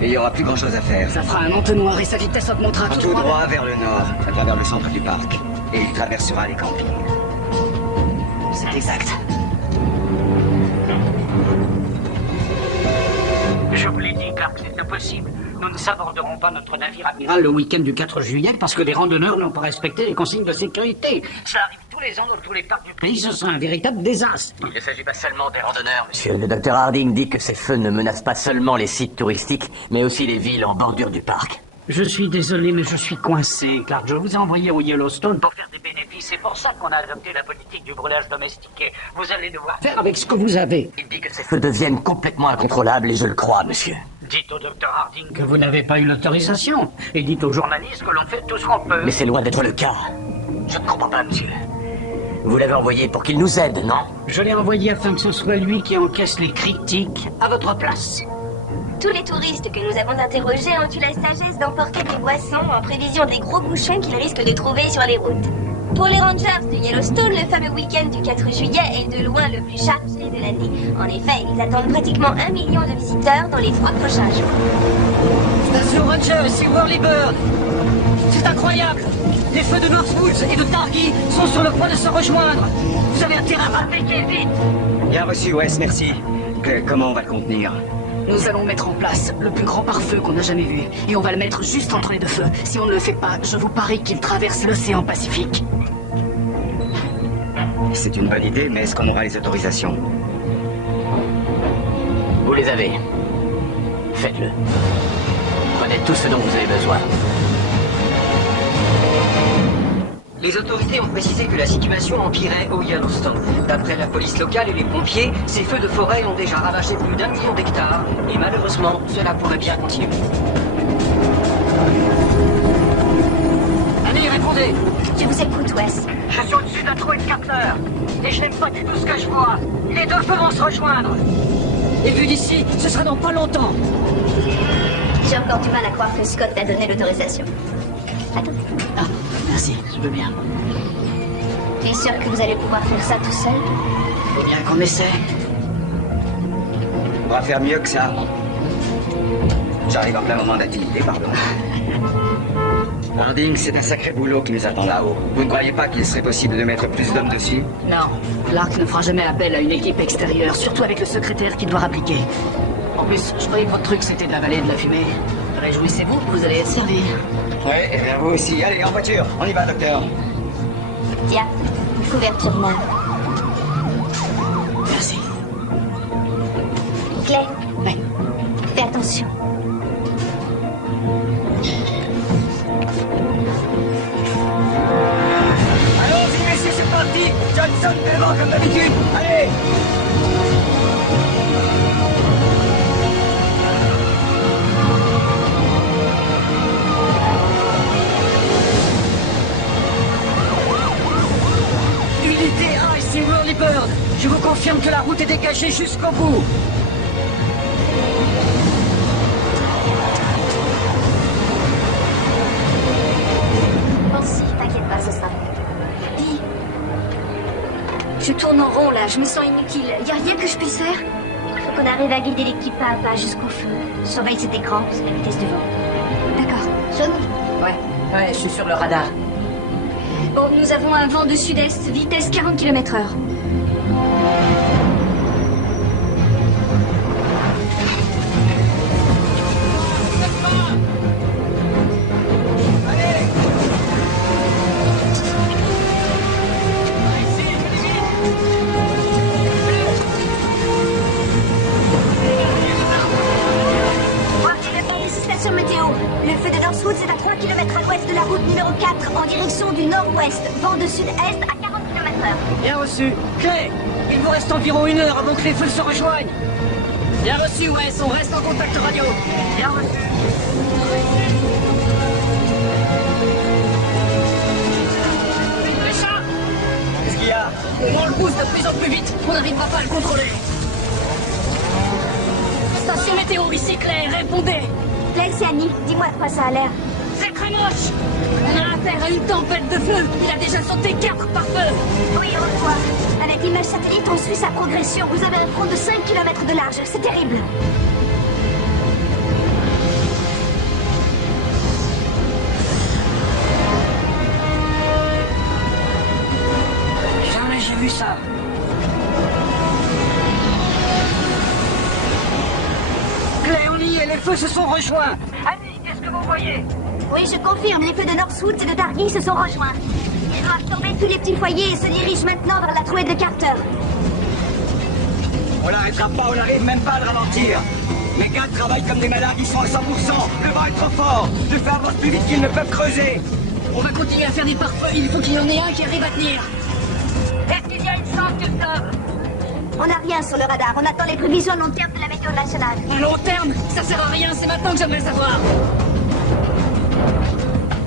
Et il n'y aura plus grand-chose à faire. Ça fera un entonnoir et sa vitesse augmentera Tout droit vers le nord, à travers le centre du parc. Et il traversera les campings. C'est exact. Je vous l'ai dit, Clark, c'est impossible. Nous ne s'aborderons pas notre navire amiral le week-end du 4 juillet parce que les randonneurs n'ont pas respecté les consignes de sécurité. Ça arrive tous les ans dans tous les parcs du pays, ce sera un véritable désastre. Il ne s'agit pas seulement des randonneurs, monsieur. Le docteur Harding dit que ces feux ne menacent pas seulement les sites touristiques, mais aussi les villes en bordure du parc. Je suis désolé, mais je suis coincé, Clark. Je vous ai envoyé au Yellowstone pour faire des bénéfices. C'est pour ça qu'on a adopté la politique du brûlage domestiqué. Vous allez devoir faire avec ce que vous avez. Il dit que ces feux deviennent complètement incontrôlables et je le crois, monsieur. Dites au docteur Harding que vous n'avez pas eu l'autorisation. Et dites aux journalistes que l'on fait tout ce qu'on peut. Mais c'est loin d'être le cas. Je ne comprends pas, monsieur. Vous l'avez envoyé pour qu'il nous aide, non? Je l'ai envoyé afin que ce soit lui qui encaisse les critiques à votre place. Tous les touristes que nous avons interrogés ont eu la sagesse d'emporter des boissons en prévision des gros bouchons qu'ils risquent de trouver sur les routes. Pour les Rangers de Yellowstone, le fameux week-end du 4 juillet est de loin le plus chargé de l'année. En effet, ils attendent pratiquement 1 million de visiteurs dans les 3 prochains jours. Station Ranger, ici Whirly Bird. C'est incroyable. Les feux de Northwoods et de Targhee sont sur le point de se rejoindre. Vous avez intérêt à appliquer vite. Bien reçu, Wes, merci. Comment on va le contenir? Nous allons mettre en place le plus grand pare-feu qu'on a jamais vu. Et on va le mettre juste entre les deux feux. Si on ne le fait pas, je vous parie qu'il traverse l'océan Pacifique. C'est une bonne idée, mais est-ce qu'on aura les autorisations? Vous les avez. Faites-le. Prenez tout ce dont vous avez besoin. Les autorités ont précisé que la situation empirait au Yellowstone. D'après la police locale et les pompiers, ces feux de forêt ont déjà ravagé plus d'1 million d'hectares et malheureusement, cela pourrait bien continuer. Allez, répondez. Je vous écoute, Wes. Je suis au-dessus d'un trou de capteur. Et je n'aime pas du tout ce que je vois. Les deux feux vont se rejoindre. Et vu d'ici, ce sera dans pas longtemps. J'ai encore du mal à croire que Scott t'a donné l'autorisation. Attends. Ah, merci, je veux bien. Tu es sûr que vous allez pouvoir faire ça tout seul? Faut bien qu'on essaie. On va faire mieux que ça. J'arrive en plein moment d'activité, pardon. Harding, c'est un sacré boulot qui nous attend là-haut. Vous ne croyez pas qu'il serait possible de mettre plus d'hommes dessus? Non, Clark ne fera jamais appel à une équipe extérieure, surtout avec le secrétaire qui doit appliquer. En plus, je croyais que votre truc c'était d'avaler de la fumée. Réjouissez-vous, vous allez être servi. Ouais, et bien vous aussi. Allez, en voiture. On y va, docteur. Tiens, une couverture neuve. Merci. Claire, Ouais. fais attention. Allons-y, messieurs, c'est parti. Johnson devant comme d'habitude. Allez. Unité 1, ici Whirly Bird. Je vous confirme que la route est dégagée jusqu'au bout. Bon, si, t'inquiète pas, ce sera. Dis. Je tourne en rond là, je me sens inutile. Y a rien que je puisse faire? Il faut qu'on arrive à guider l'équipe pas à pas jusqu'au feu. Surveille cet écran, c'est la vitesse de vent. D'accord. Jaune? Ouais, je suis sur le radar. Bon, nous avons un vent de sud-est, vitesse 40 km/h. Météo. Le feu de Northwood, c'est à 3 km à l'ouest de la route numéro 4, en direction du nord-ouest. Vent de sud-est à 40 km/h. Bien reçu. Clay, il vous reste environ 1 heure avant que les feux se rejoignent. Bien reçu, Wes, on reste en contact radio. Bien reçu. Richard, Qu'est-ce qu'il y a? on le pousse de plus en plus vite. On n'arrivera pas à le contrôler. Station météo, ici Clay, répondez. Claire, c'est Annie. Dis-moi de quoi ça a l'air. C'est très moche. On a affaire à une tempête de feu. Il a déjà sauté 4 par feu. Oui, on le voit. Avec l'image satellite, on suit sa progression. Vous avez un front de 5 km de large. C'est terrible. feux se sont rejoints. Annie, qu'est-ce que vous voyez? Oui, je confirme, les feux de Northwoods et de Targhee se sont rejoints. Ils ont absorbé tous les petits foyers et se dirigent maintenant vers la trouée de Carter. On n'arrêtera pas, on n'arrive même pas à le ralentir. Mes gars travaillent comme des malades, ils sont à 100%. Le vent est trop fort. Le feu avance plus vite qu'ils ne peuvent creuser. On va continuer à faire des pare-feux, il faut qu'il y en ait un qui arrive à tenir. Est-ce qu'il y a une chance que ça... On n'a rien sur le radar, on attend les prévisions long terme de la météo nationale. À long terme, ça sert à rien, c'est maintenant que j'aimerais savoir.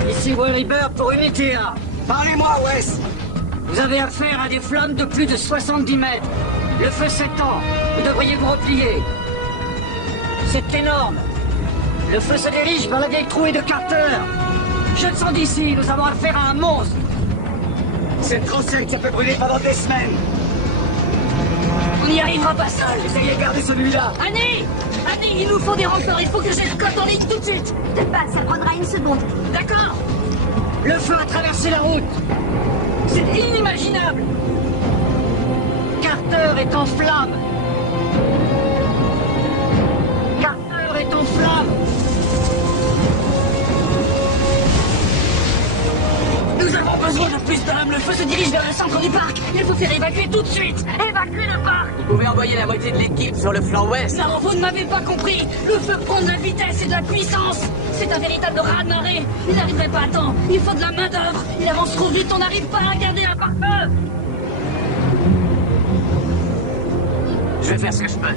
Ici Wally Bird pour Unitea. Parlez-moi, Wes. Vous avez affaire à des flammes de plus de 70 mètres. Le feu s'étend. Vous devriez vous replier. C'est énorme. Le feu se dirige vers la vieille trouée de Carter. Je le sens d'ici, nous avons affaire à un monstre. C'est trop sec, ça peut brûler pendant des semaines. On n'y arrivera pas seul. Essayez de garder celui-là. Annie, il nous faut des renforts, il faut que j'ai le code en ligne tout de suite. De pas, ça prendra une seconde. D'accord. Le feu a traversé la route. C'est inimaginable. Carter est en flammes. Carter est en flammes. Nous avons besoin de plus d'hommes. Le feu se dirige vers le centre du parc. Il faut faire évacuer tout de suite. Évacuer le parc. Vous pouvez envoyer la moitié de l'équipe sur le flanc ouest. Non, vous ne m'avez pas compris. Le feu prend de la vitesse et de la puissance. C'est un véritable raz-de-marée. Il n'arriverait pas à temps. Il faut de la main-d'œuvre. Il avance trop vite. On n'arrive pas à garder un pare-feu. Je vais faire ce que je peux.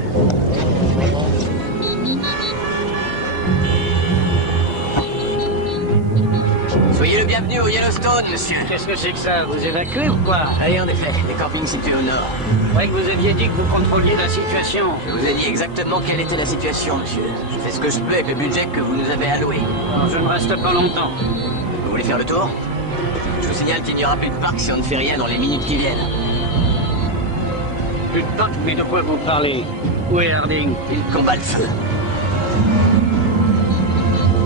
Soyez le bienvenu au Yellowstone, monsieur. Qu'est-ce que c'est que ça? Vous évacuez ou quoi? Allez, en effet, les campings situés au nord. Je croyais que vous aviez dit que vous contrôliez la situation. Je vous ai dit exactement quelle était la situation, monsieur. Je fais ce que je peux avec le budget que vous nous avez alloué. Non, je ne reste pas longtemps. Vous voulez faire le tour? Je vous signale qu'il n'y aura plus de parc si on ne fait rien dans les minutes qui viennent. Plus de parc, mais de quoi vous parlez? Où est Harding? Il combat le feu.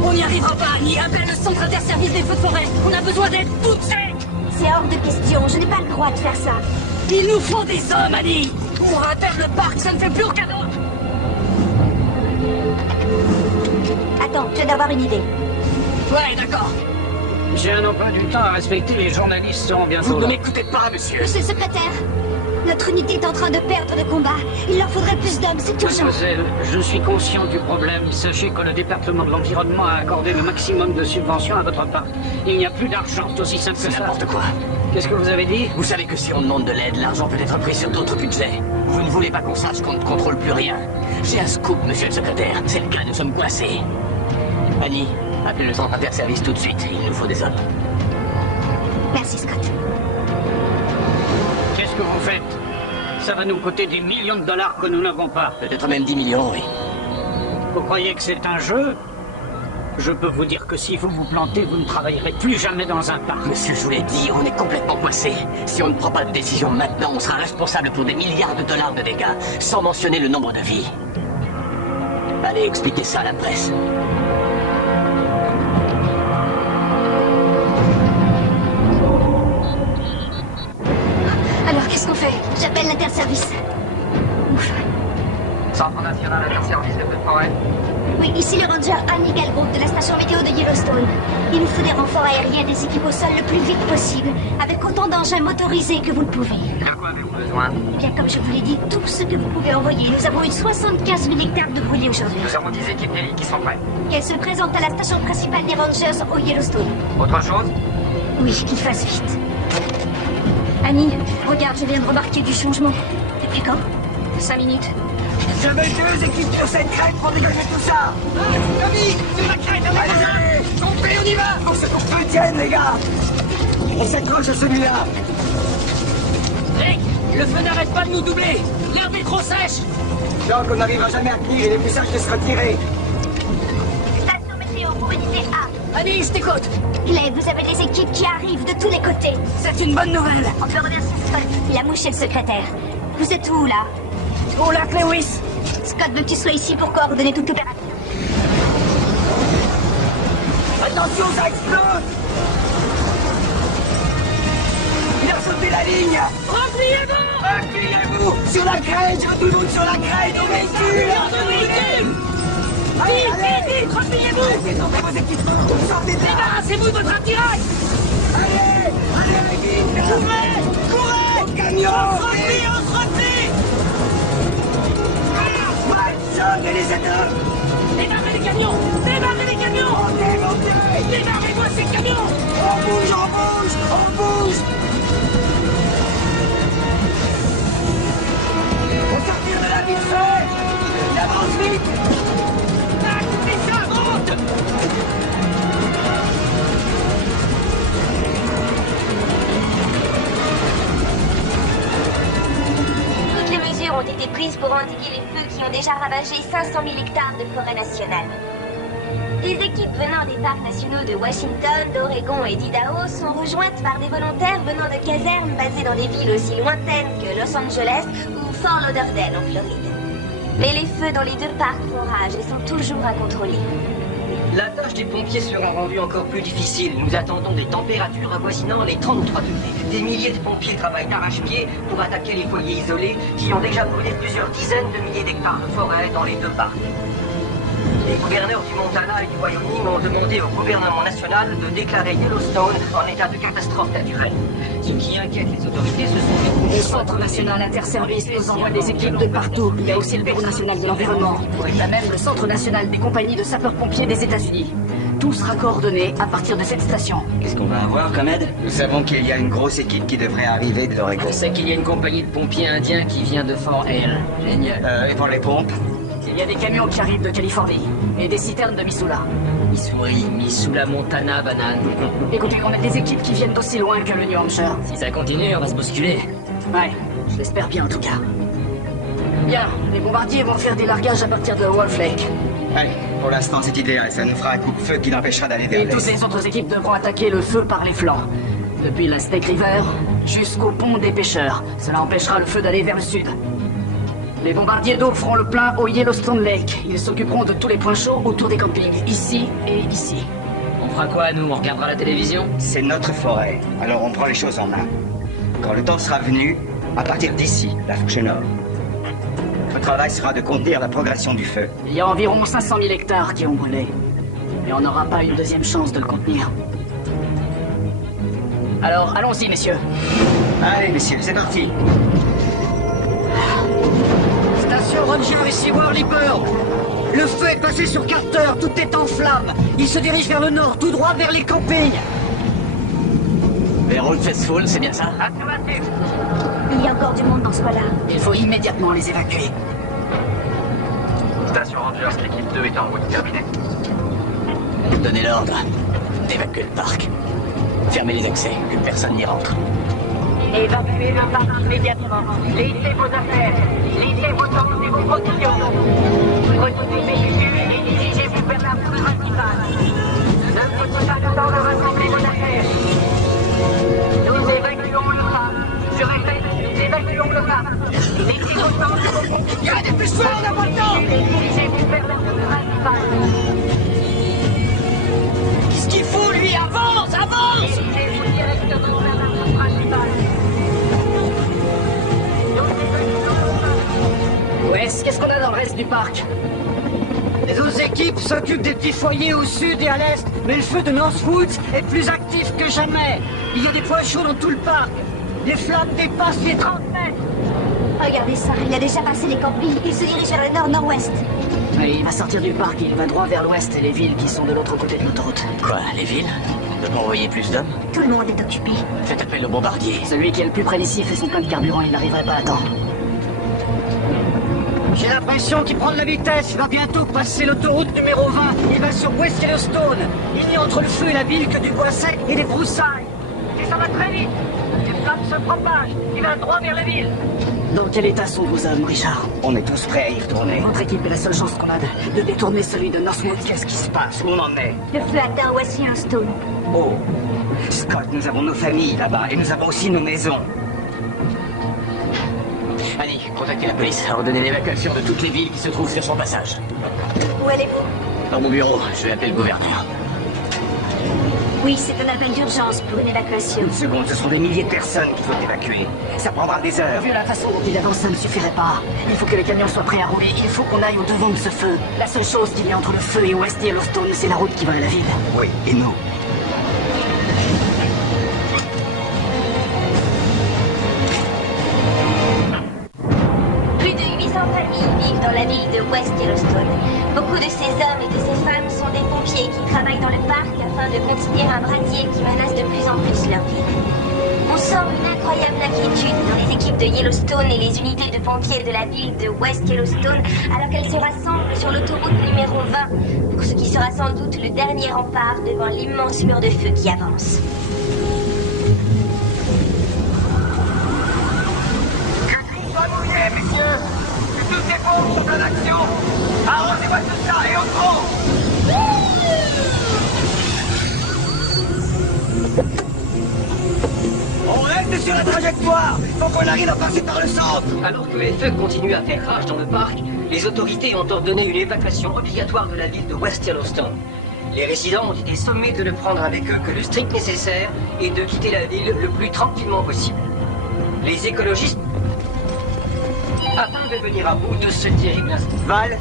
On n'y arrivera pas, Annie. Appelle le centre interservice des feux de forêt. On a besoin d'aide tout de suite. C'est hors de question, je n'ai pas le droit de faire ça. Il nous faut des hommes, Annie. Pour atteindre le parc, ça ne fait plus aucun autre. Attends, je viens d'avoir une idée. Ouais, d'accord. J'ai un emploi du temps à respecter, les journalistes seront Vous bientôt ne là. m'écoutez pas, monsieur. Monsieur le secrétaire, notre unité est en train de perdre le combat. Il leur faudrait plus d'hommes, c'est urgent. Mademoiselle, je suis conscient du problème. Sachez que le département de l'environnement a accordé le maximum de subventions à votre parc. Il n'y a plus d'argent, c'est aussi simple que C'est ça. n'importe quoi. Qu'est-ce que vous avez dit? Vous savez que si on demande de l'aide, l'argent peut être pris sur d'autres budgets. Vous ne voulez pas qu'on sache qu'on ne contrôle plus rien. J'ai un scoop, monsieur le secrétaire. C'est le cas, nous sommes coincés. Annie, appelez le centre interservice tout de suite. Il nous faut des hommes. Merci, Scott. Qu'est-ce que vous faites? Ça va nous coûter des millions de dollars que nous n'avons pas. Peut-être même 10 millions, oui. Vous croyez que c'est un jeu? Je peux vous dire que si vous vous plantez, vous ne travaillerez plus jamais dans un parc. Monsieur, je vous l'ai dit, on est complètement coincés. Si on ne prend pas de décision maintenant, on sera responsable pour des milliards de dollars de dégâts, sans mentionner le nombre de vies. Allez, expliquez ça à la presse. Alors, qu'est-ce qu'on fait? J'appelle l'interservice. Ouf. Centre national interservice de feu de forêt. Oui, ici le ranger Annie Galbraith de la station météo de Yellowstone. Il nous faut des renforts aériens, des équipes au sol le plus vite possible, avec autant d'engins motorisés que vous le pouvez. De quoi avez-vous besoin? Bien, comme je vous l'ai dit, tout ce que vous pouvez envoyer. Nous avons eu 75 000 hectares de brûlés aujourd'hui. Nous avons 10 équipes d'élite qui sont prêtes. Qu'elles se présentent à la station principale des Rangers au Yellowstone. Autre chose? Oui, qu'ils fassent vite. Annie, regarde, je viens de remarquer du changement. Depuis quand? 5 minutes. J'avais 2 équipes sur cette crête pour dégager tout ça. Tommy, sur la crête, on est Allez, compris, on y va. faut que ce feu tienne, les gars. On s'accroche à celui-là. Rick, le feu n'arrête pas de nous doubler. L'herbe est trop sèche. Donc on n'arrivera jamais à tenir, il est plus sage de se retirer. Station météo pour unité A. Annie, je t'écoute. Clay, vous avez des équipes qui arrivent de tous les côtés. C'est une bonne nouvelle. On peut remercier Scott. Il a mouché le secrétaire. Vous êtes où, là? Au lac Lewis. Scott veut que tu sois ici pour coordonner toute l'opération. Attention, ça explose. Il a sauté la ligne. Repliez-vous. Repliez-vous. Sur la crête, je veux tout le monde sur la crête, au véhicule. Vite, vite, vite, repliez-vous. Détendez vos équipements, sortez de là. Débarrassez-vous de votre attirail. Allez, vite. Courez. Au camion. On se replie. Watson et les ados. Démarrez les camions. Montez. Démarrez-moi ces camions. On bouge. Faut sortir de la vite fait. Il avance vite. Mais ça monte. Toutes les mesures ont été prises pour endiguer les feux qui ont déjà ravagé 500 000 hectares de forêt nationale. Les équipes venant des parcs nationaux de Washington, d'Oregon et d'Idaho sont rejointes par des volontaires venant de casernes basées dans des villes aussi lointaines que Los Angeles ou Fort Lauderdale en Floride. Mais les feux dans les deux parcs font rage et sont toujours à contrôler. La tâche des pompiers sera rendue encore plus difficile. Nous attendons des températures avoisinant les 33 degrés. Des milliers de pompiers travaillent d'arrache-pied pour attaquer les foyers isolés qui ont déjà brûlé plusieurs dizaines de milliers d'hectares de forêt dans les deux parcs. Les gouverneurs du Montana et du Wyoming ont demandé au gouvernement national de déclarer Yellowstone en état de catastrophe naturelle. Ce qui inquiète les autorités, ce sont les... Le Centre national interservice nous envoie des équipes de partout. Il y a aussi le Bureau national de l'environnement. Il y a même le Centre national des compagnies de sapeurs-pompiers des États-Unis. Tout sera coordonné à partir de cette station. Qu'est-ce qu'on va avoir comme aide? Nous savons qu'il y a une grosse équipe qui devrait arriver de l'Oregon. Je sais qu'il y a une compagnie de pompiers indiens qui vient de Fort Hale. Génial. Et pour les pompes? Il y a des camions qui arrivent de Californie et des citernes de Missoula. Missoula, Montana, banane. Écoutez, on a des équipes qui viennent d'aussi loin que le New Hampshire. Si ça continue, on va se bousculer. Ouais, je l'espère bien en tout cas. Bien, les bombardiers vont faire des largages à partir de Wolf Lake. Allez, pour l'instant c'est idéal, ça nous fera un coup de feu qui l'empêchera d'aller vers Et l'est. toutes les autres équipes devront attaquer le feu par les flancs. Depuis la Snake River jusqu'au pont des pêcheurs. Cela empêchera le feu d'aller vers le sud. Les bombardiers d'eau feront le plein au Yellowstone Lake. Ils s'occuperont de tous les points chauds autour des campings, ici et ici. On fera quoi, nous? On regardera la télévision? C'est notre forêt, alors on prend les choses en main. Quand le temps sera venu, à partir d'ici, la fourche nord, notre travail sera de contenir la progression du feu. Il y a environ 500 000 hectares qui ont brûlé. Et on n'aura pas une deuxième chance de le contenir. Alors, allons-y, messieurs. Allez, messieurs, c'est parti. Station Ranger ici, Warley Bird. Le feu est passé sur Carter, tout est en flammes. Il se dirige vers le nord, tout droit vers les campings. Vers Old Faithful, c'est bien ça? Affirmatif. Il y a encore du monde dans ce coin-là. Il faut immédiatement les évacuer. Station Rangers, l'équipe 2 est en route, terminé. Donnez l'ordre d'évacuer le parc. Fermez les accès, que personne n'y rentre. Évacuez le parc immédiatement. Laissez vos affaires. Laissez vos tentes et vos provisions. Retenez mes véhicules et dirigez-vous vers la rue principale. Ne prenez pas le temps de rassembler vos affaires. Nous évacuons le parc. Je répète, nous évacuons le parc. Laissez vos tentes et vos provisions. Il y a des pêcheurs, on n'a pas le temps. Dirigez-vous vers la rue principale. Qu'est-ce qu'il faut, lui? Avance, avance! Dirigez-vous directement vers la rue principale. Qu'est-ce qu'on a dans le reste du parc? Nos équipes s'occupent des petits foyers au sud et à l'est, mais le feu de Northwoods est plus actif que jamais. Il y a des points chauds dans tout le parc. Les flammes dépassent les 30 mètres. Regardez ça, il a déjà passé les campings. Il se dirige vers le nord-nord-ouest. Et il va sortir du parc, il va droit vers l'ouest et les villes qui sont de l'autre côté de l'autoroute. Quoi, les villes? On peut pas envoyer plus d'hommes? Tout le monde est occupé. Faites appel aux bombardiers. Celui qui est le plus près d'ici fait son plein de carburant, il n'arriverait pas à temps. J'ai l'impression qu'il prend de la vitesse. Il va bientôt passer l'autoroute numéro 20. Il va sur West Yellowstone. Il n'y a entre le feu et la ville que du bois sec et des broussailles. Et ça va très vite. Les flammes se propagent. Il va droit vers la ville. Dans quel état sont vos hommes, Richard? On est tous prêts à y retourner. Votre équipe est la seule chance qu'on a de détourner celui de Northwood. Qu'est-ce qui se passe? Où on en est? Le feu atteint West Yellowstone. Oh, Scott, nous avons nos familles là-bas et nous avons aussi nos maisons. Annie, contactez la police, ordonnez l'évacuation de toutes les villes qui se trouvent sur son passage. Où allez-vous? Dans mon bureau, je vais appeler le gouverneur. Oui, c'est un appel d'urgence pour une évacuation. Une seconde, ce sont des milliers de personnes qu'il faut évacuer. Ça prendra des heures. Vu la façon dont il avance, ça ne suffirait pas. Il faut que les camions soient prêts à rouler. Il faut qu'on aille au devant de ce feu. La seule chose qu'il y a entre le feu et West Yellowstone, c'est la route qui va à la ville. Oui, et nous? Plus de 800 familles vivent dans la ville de West Yellowstone. Beaucoup de ces hommes et de ces femmes sont des pompiers qui travaillent dans le parc afin de contenir un brasier qui menace de plus en plus leur vie. On sent une incroyable inquiétude dans les équipes de Yellowstone et les unités de pompiers de la ville de West Yellowstone alors qu'elles se rassemblent sur l'autoroute numéro 20 pour ce qui sera sans doute le dernier rempart devant l'immense mur de feu qui avance. Sois mouillés, messieurs! Que toutes les pompes sont en action! Arrosez-moi tout ça et au trot! On reste sur la trajectoire! Faut qu'on arrive à passer par le centre! Alors que les feux continuent à faire rage dans le parc, les autorités ont ordonné une évacuation obligatoire de la ville de West Yellowstone. Les résidents ont été sommés de ne prendre avec eux que le strict nécessaire et de quitter la ville le plus tranquillement possible. Les écologistes, afin de venir à bout de ce terrible instant. Val,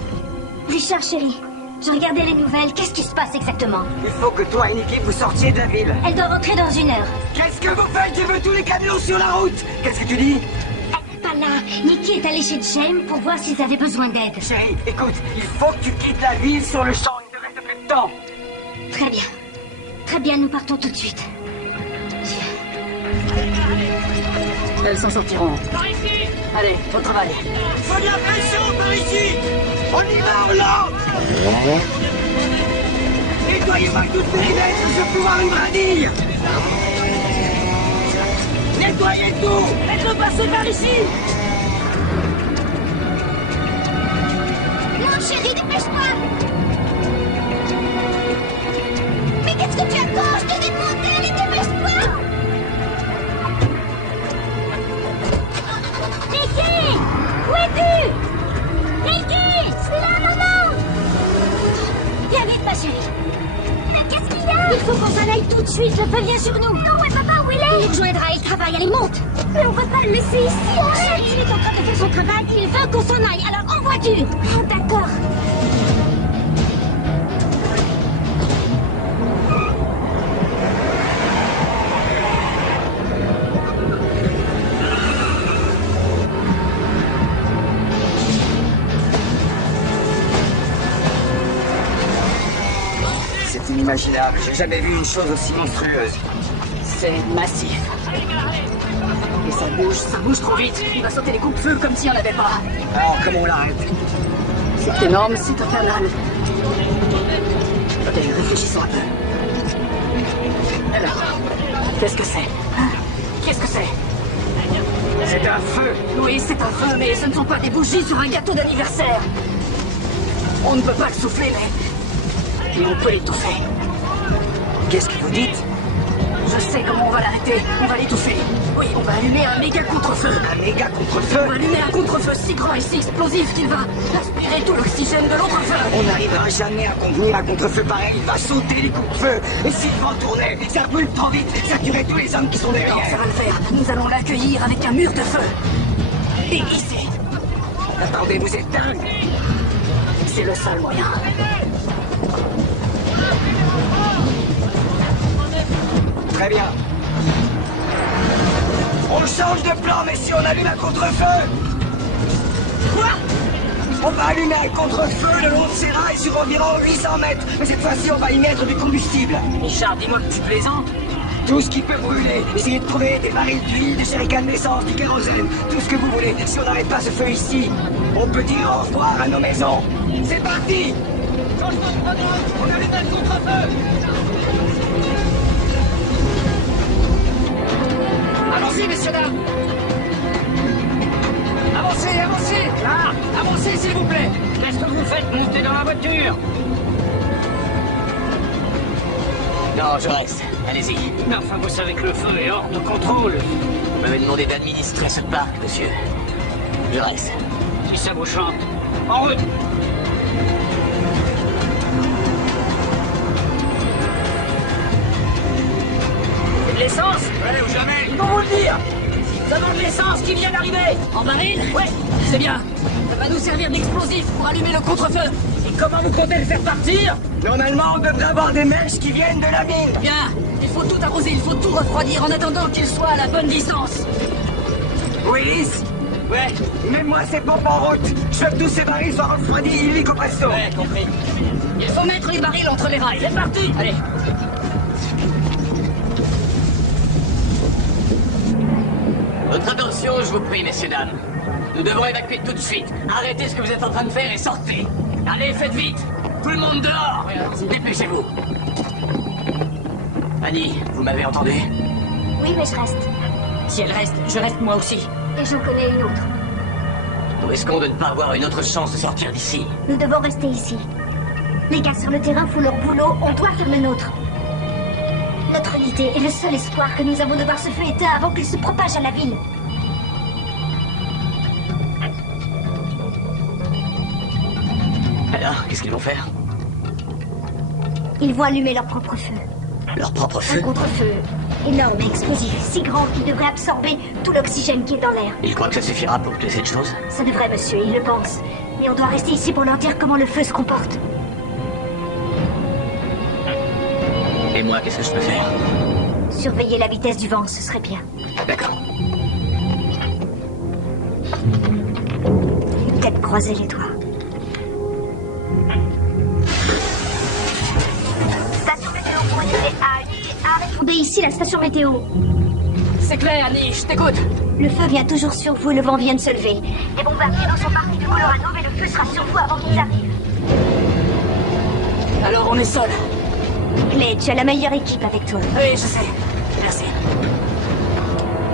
Richard, chérie, je regardais les nouvelles. Qu'est-ce qui se passe exactement? il faut que toi et une équipe vous sortiez de la ville. Elle doit rentrer dans 1 heure. Qu'est-ce que vous faites? Je veux tous les camions sur la route! Qu'est-ce que tu dis? Elle n'est pas là. Nikki est allée chez Jem pour voir s'ils avaient besoin d'aide. Chérie, écoute, il faut que tu quittes la ville sur le champ. Il ne reste plus de temps. Très bien. Très bien, nous partons tout de suite. Elles s'en sortiront. Allez, au travail. Faut de la pression par ici! On y va, Hollande! Nettoyez-moi toutes les fenêtres, je veux pouvoir une radille! Nettoyez tout! Faites-le passer par ici. Non, chérie, dépêche-toi. Mais qu'est-ce que tu attends? Je te demande d'aller, dépêche-toi. Nikki! Où es-tu? Nikki! Je suis là, maman! Viens vite, ma chérie. Mais qu'est-ce qu'il y a? Il faut qu'on s'en aille tout de suite, le feu vient sur nous. Non, ouais, papa, où il est? Il nous rejoindra, il travaille, allez, monte. Mais on va pas le laisser ici, arrête. Il est en train de faire son travail, il veut qu'on s'en aille, alors en voiture. Oh, d'accord. C'est inimaginable, j'ai jamais vu une chose aussi monstrueuse. C'est massif. Et ça bouge trop vite. Il va sauter les coupe-feu comme s'il n'y en avait pas. Alors, comment on l'arrête? C'est énorme, c'est infernal. Ok, réfléchissons un peu. Alors, qu'est-ce que c'est? Hein? Qu'est-ce que c'est? C'est un feu! Oui, c'est un feu, mais ce ne sont pas des bougies sur un gâteau d'anniversaire. On ne peut pas le souffler, mais on peut l'étouffer. Qu'est-ce que vous dites? Je sais comment on va l'arrêter. On va l'étouffer. Oui, on va allumer un méga contre-feu. Un méga On contre-feu? va allumer un contre-feu si grand et si explosif qu'il va aspirer tout l'oxygène de l'autre feu. On n'arrivera jamais à contenir un contre-feu pareil, il va sauter les coups de feu. Et si le vent tournait, ça brûle trop vite, ça tuerait tous les hommes qui sont Non, derrière. ça va le faire. Nous allons l'accueillir avec un mur de feu. Et ici, Attendez, vous êtes dingue! c'est le seul moyen. Très bien. On change de plan, messieurs, on allume un contre-feu! Quoi? On va allumer un contre-feu le long de ces rails sur environ 800 mètres. Mais cette fois-ci, on va y mettre du combustible. Richard, dis-moi que tu plaisantes. Tout ce qui peut brûler. Essayez de trouver des barils d'huile, des jerrycans d'essence, du kérosène, tout ce que vous voulez. Si on n'arrête pas ce feu ici, on peut dire au revoir à nos maisons. C'est parti! On allume un contre-feu! Allons-y, messieurs, dames. Avancez, avancez. Là, avancez, s'il vous plaît. Qu'est-ce que vous faites? Montez dans la voiture. Non, je reste. Allez-y. Mais enfin, vous savez que le feu est hors de contrôle. Vous m'avez demandé d'administrer ce parc, monsieur. Je reste. Si ça vous chante. En route. l'essence? Ouais, ou jamais. Ils vont vous le dire. Nous avons de l'essence qui vient d'arriver. En baril? Ouais, c'est bien. Ça va nous servir d'explosif pour allumer le contre-feu. Et comment vous comptez le faire partir? Normalement, on devrait avoir des mèches qui viennent de la mine. Bien, il faut tout arroser, il faut tout refroidir en attendant qu'il soit à la bonne distance. Willis? Ouais, Même moi, c'est pompes en route. Je veux que tous ces barils soient refroidis illico presto. ouais, compris. Il faut mettre les barils entre les rails. C'est parti. Allez. Votre attention, je vous prie, messieurs, dames. Nous devons évacuer tout de suite. Arrêtez ce que vous êtes en train de faire et sortez. Allez, faites vite. Tout le monde dehors. Dépêchez-vous. Annie, vous m'avez entendu? Oui, mais je reste. Si elle reste, je reste moi aussi. Et j'en connais une autre. Nous risquons de ne pas avoir une autre chance de sortir d'ici. Nous devons rester ici. Les gars sur le terrain font leur boulot, on doit faire le nôtre. Notre unité est le seul espoir que nous avons de voir ce feu éteint avant qu'il se propage à la ville. Alors, qu'est-ce qu'ils vont faire? Ils vont allumer leur propre feu. Leur propre Un feu? contre-feu énorme et explosif, si grand qu'il devrait absorber tout l'oxygène qui est dans l'air. Ils croient que ça suffira pour tuer cette chose? Ça devrait, monsieur, il le pense. Mais on doit rester ici pour leur dire comment le feu se comporte. Et moi, qu'est-ce que je peux faire? Surveiller la vitesse du vent, ce serait bien. D'accord. Peut-être croiser les doigts. Station météo pour aider à répondez ici la station météo. C'est clair, Annie, je t'écoute. Le feu vient toujours sur vous et le vent vient de se lever. Les bombardiers sont partis de Colorado, mais le feu sera sur vous avant qu'ils arrivent. Alors on est seul. Clay, tu as la meilleure équipe avec toi. Oui, je sais. Merci.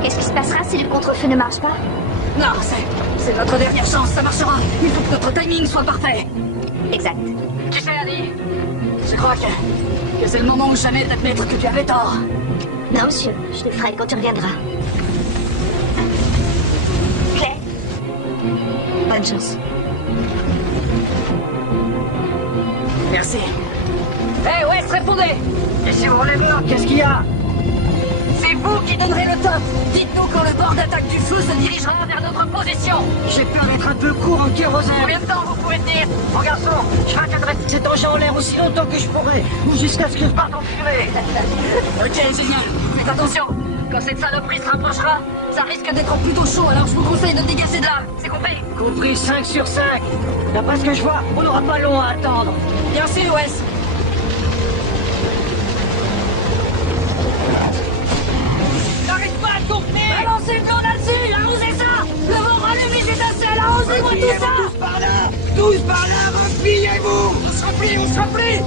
Qu'est-ce qui se passera si le contre-feu ne marche pas? Non, c'est notre dernière chance, ça marchera. Il faut que notre timing soit parfait. Exact. Tu sais, Annie, je crois que c'est le moment ou jamais d'admettre que tu avais tort. Non, monsieur, je le ferai quand tu reviendras. Clay, bonne chance. Merci. Hé, West, répondez! Laissez-vous relève-moi, qu'est-ce qu'il y a? C'est vous qui donnerez le top! Dites-nous quand le bord d'attaque du feu se dirigera vers notre position! J'ai peur d'être un peu court en kérosène. Combien de temps vous pouvez tenir? Mon garçon, je vais encadrer cet engin en l'air aussi longtemps que je pourrai, ou jusqu'à ce qu'il parte en fumée. Ok, génial. Faites attention. Quand cette saloperie se rapprochera, ça risque d'être plutôt chaud, alors je vous conseille de dégager de là. C'est compris? Compris, 5 sur 5. D'après ce que je vois, on n'aura pas long à attendre. Bien sûr, Wes. J'arrive pas à contenir. Balancez de l'eau là-dessus, arrosez ça. Le vent rallume les étincelles, arrosez-moi tout ça. Tous par là, repliez-vous. On se replie.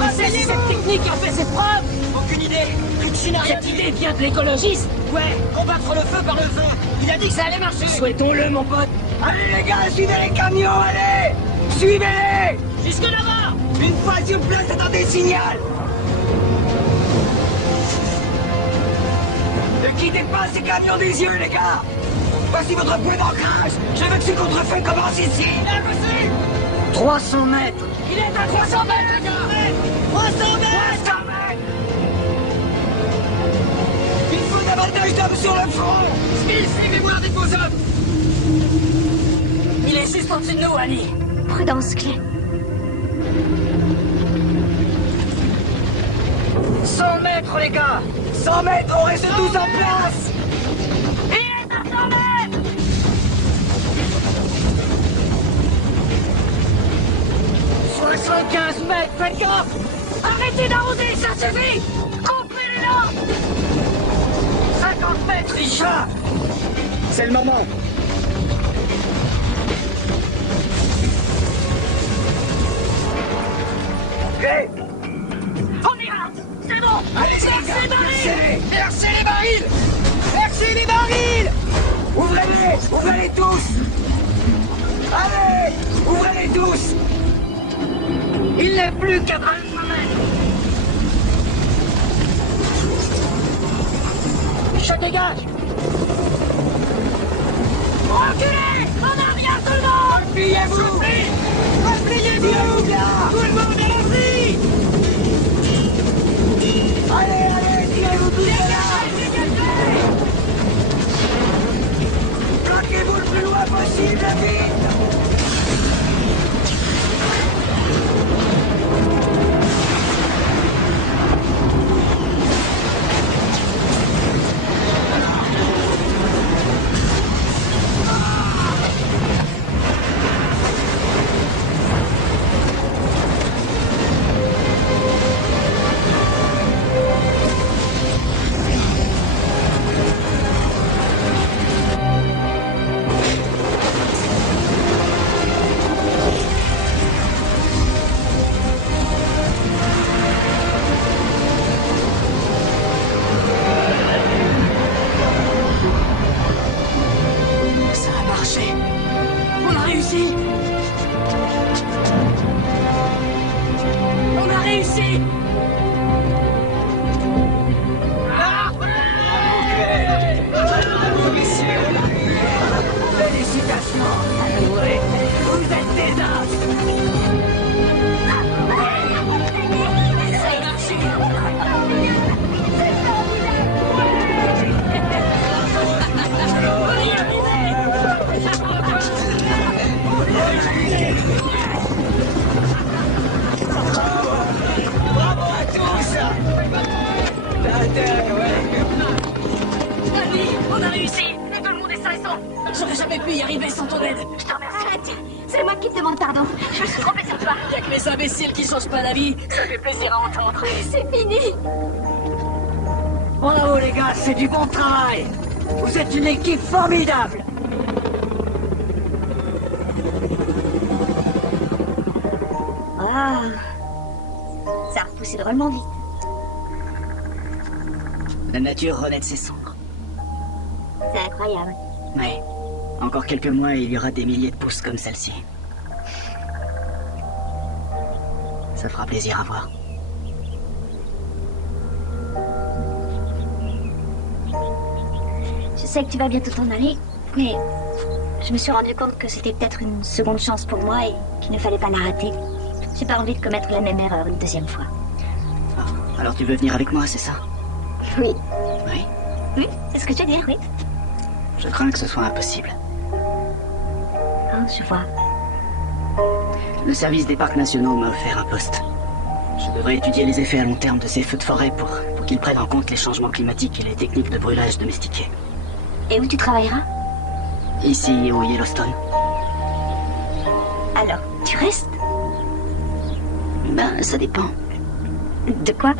Ah, c'est cette technique qui a fait ses preuves. Aucune idée. Cette idée vient de l'écologiste. Ouais, combattre le feu par le feu. Il a dit que ça allait marcher. Souhaitons-le, mon pote. Allez les gars, suivez les camions, allez. Suivez-les. Jusque là-bas. Une fois sur place, attendez signal. Ne quittez pas ces camions des yeux, les gars. Voici votre point d'ancrage. Je veux que ce contre-feu commence ici. 300 mètres. Il est à 300 mètres, les gars. 300 mètres. Il faut davantage d'hommes sur le front. Smith, suivez-moi avec vos hommes. Il est juste au-dessus de nous, Annie. Prudence, Clay. 100 mètres, les gars. 100 mètres, on reste tous en place. Il est à 100 mètres. 75 mètres, faites gaffe. Arrêtez d'arroser, ça suffit. Coupez-les là. 50 mètres, Richard. C'est le moment. Hey, On ira. C'est bon. allez, Versez les barils. Versez les barils. Versez les barils. Ouvrez-les tous. Allez, ouvrez-les tous. Il n'est plus qu'à 25 mètres. Je dégage. Reculez. En arrière, tout le monde. Repliez-vous. Repliez-vous, là. Tout le monde est ici. Allez, tirez-vous tous de là. Allez, on a réussi. Tout le monde est sain et sauf. J'aurais jamais pu y arriver sans ton aide. Je te remercie. Arrête. C'est moi qui te demande pardon. Je me suis trompée sur toi. Y'a que les imbéciles qui changent pas d'avis. Ça fait plaisir à entendre. C'est fini. Bravo les gars, c'est du bon travail. Vous êtes une équipe formidable. Ah. Ça a repoussé drôlement vite. La nature renaît de ses cendres. C'est incroyable. Ouais. Encore quelques mois et il y aura des milliers de pousses comme celle-ci. Ça fera plaisir à voir. Je sais que tu vas bientôt t'en aller, mais je me suis rendu compte que c'était peut-être une seconde chance pour moi et qu'il ne fallait pas la rater. J'ai pas envie de commettre la même erreur une deuxième fois. Ah, alors tu veux venir avec moi, c'est ça? Oui. Oui. Oui, c'est ce que tu veux dire, oui. Je crains que ce soit impossible. Oh, je vois. Le service des parcs nationaux m'a offert un poste. Je devrais étudier les effets à long terme de ces feux de forêt pour qu'ils prennent en compte les changements climatiques et les techniques de brûlage domestiquées. Et où tu travailleras? Ici, au Yellowstone. Alors, tu restes? Ben, ça dépend. De quoi?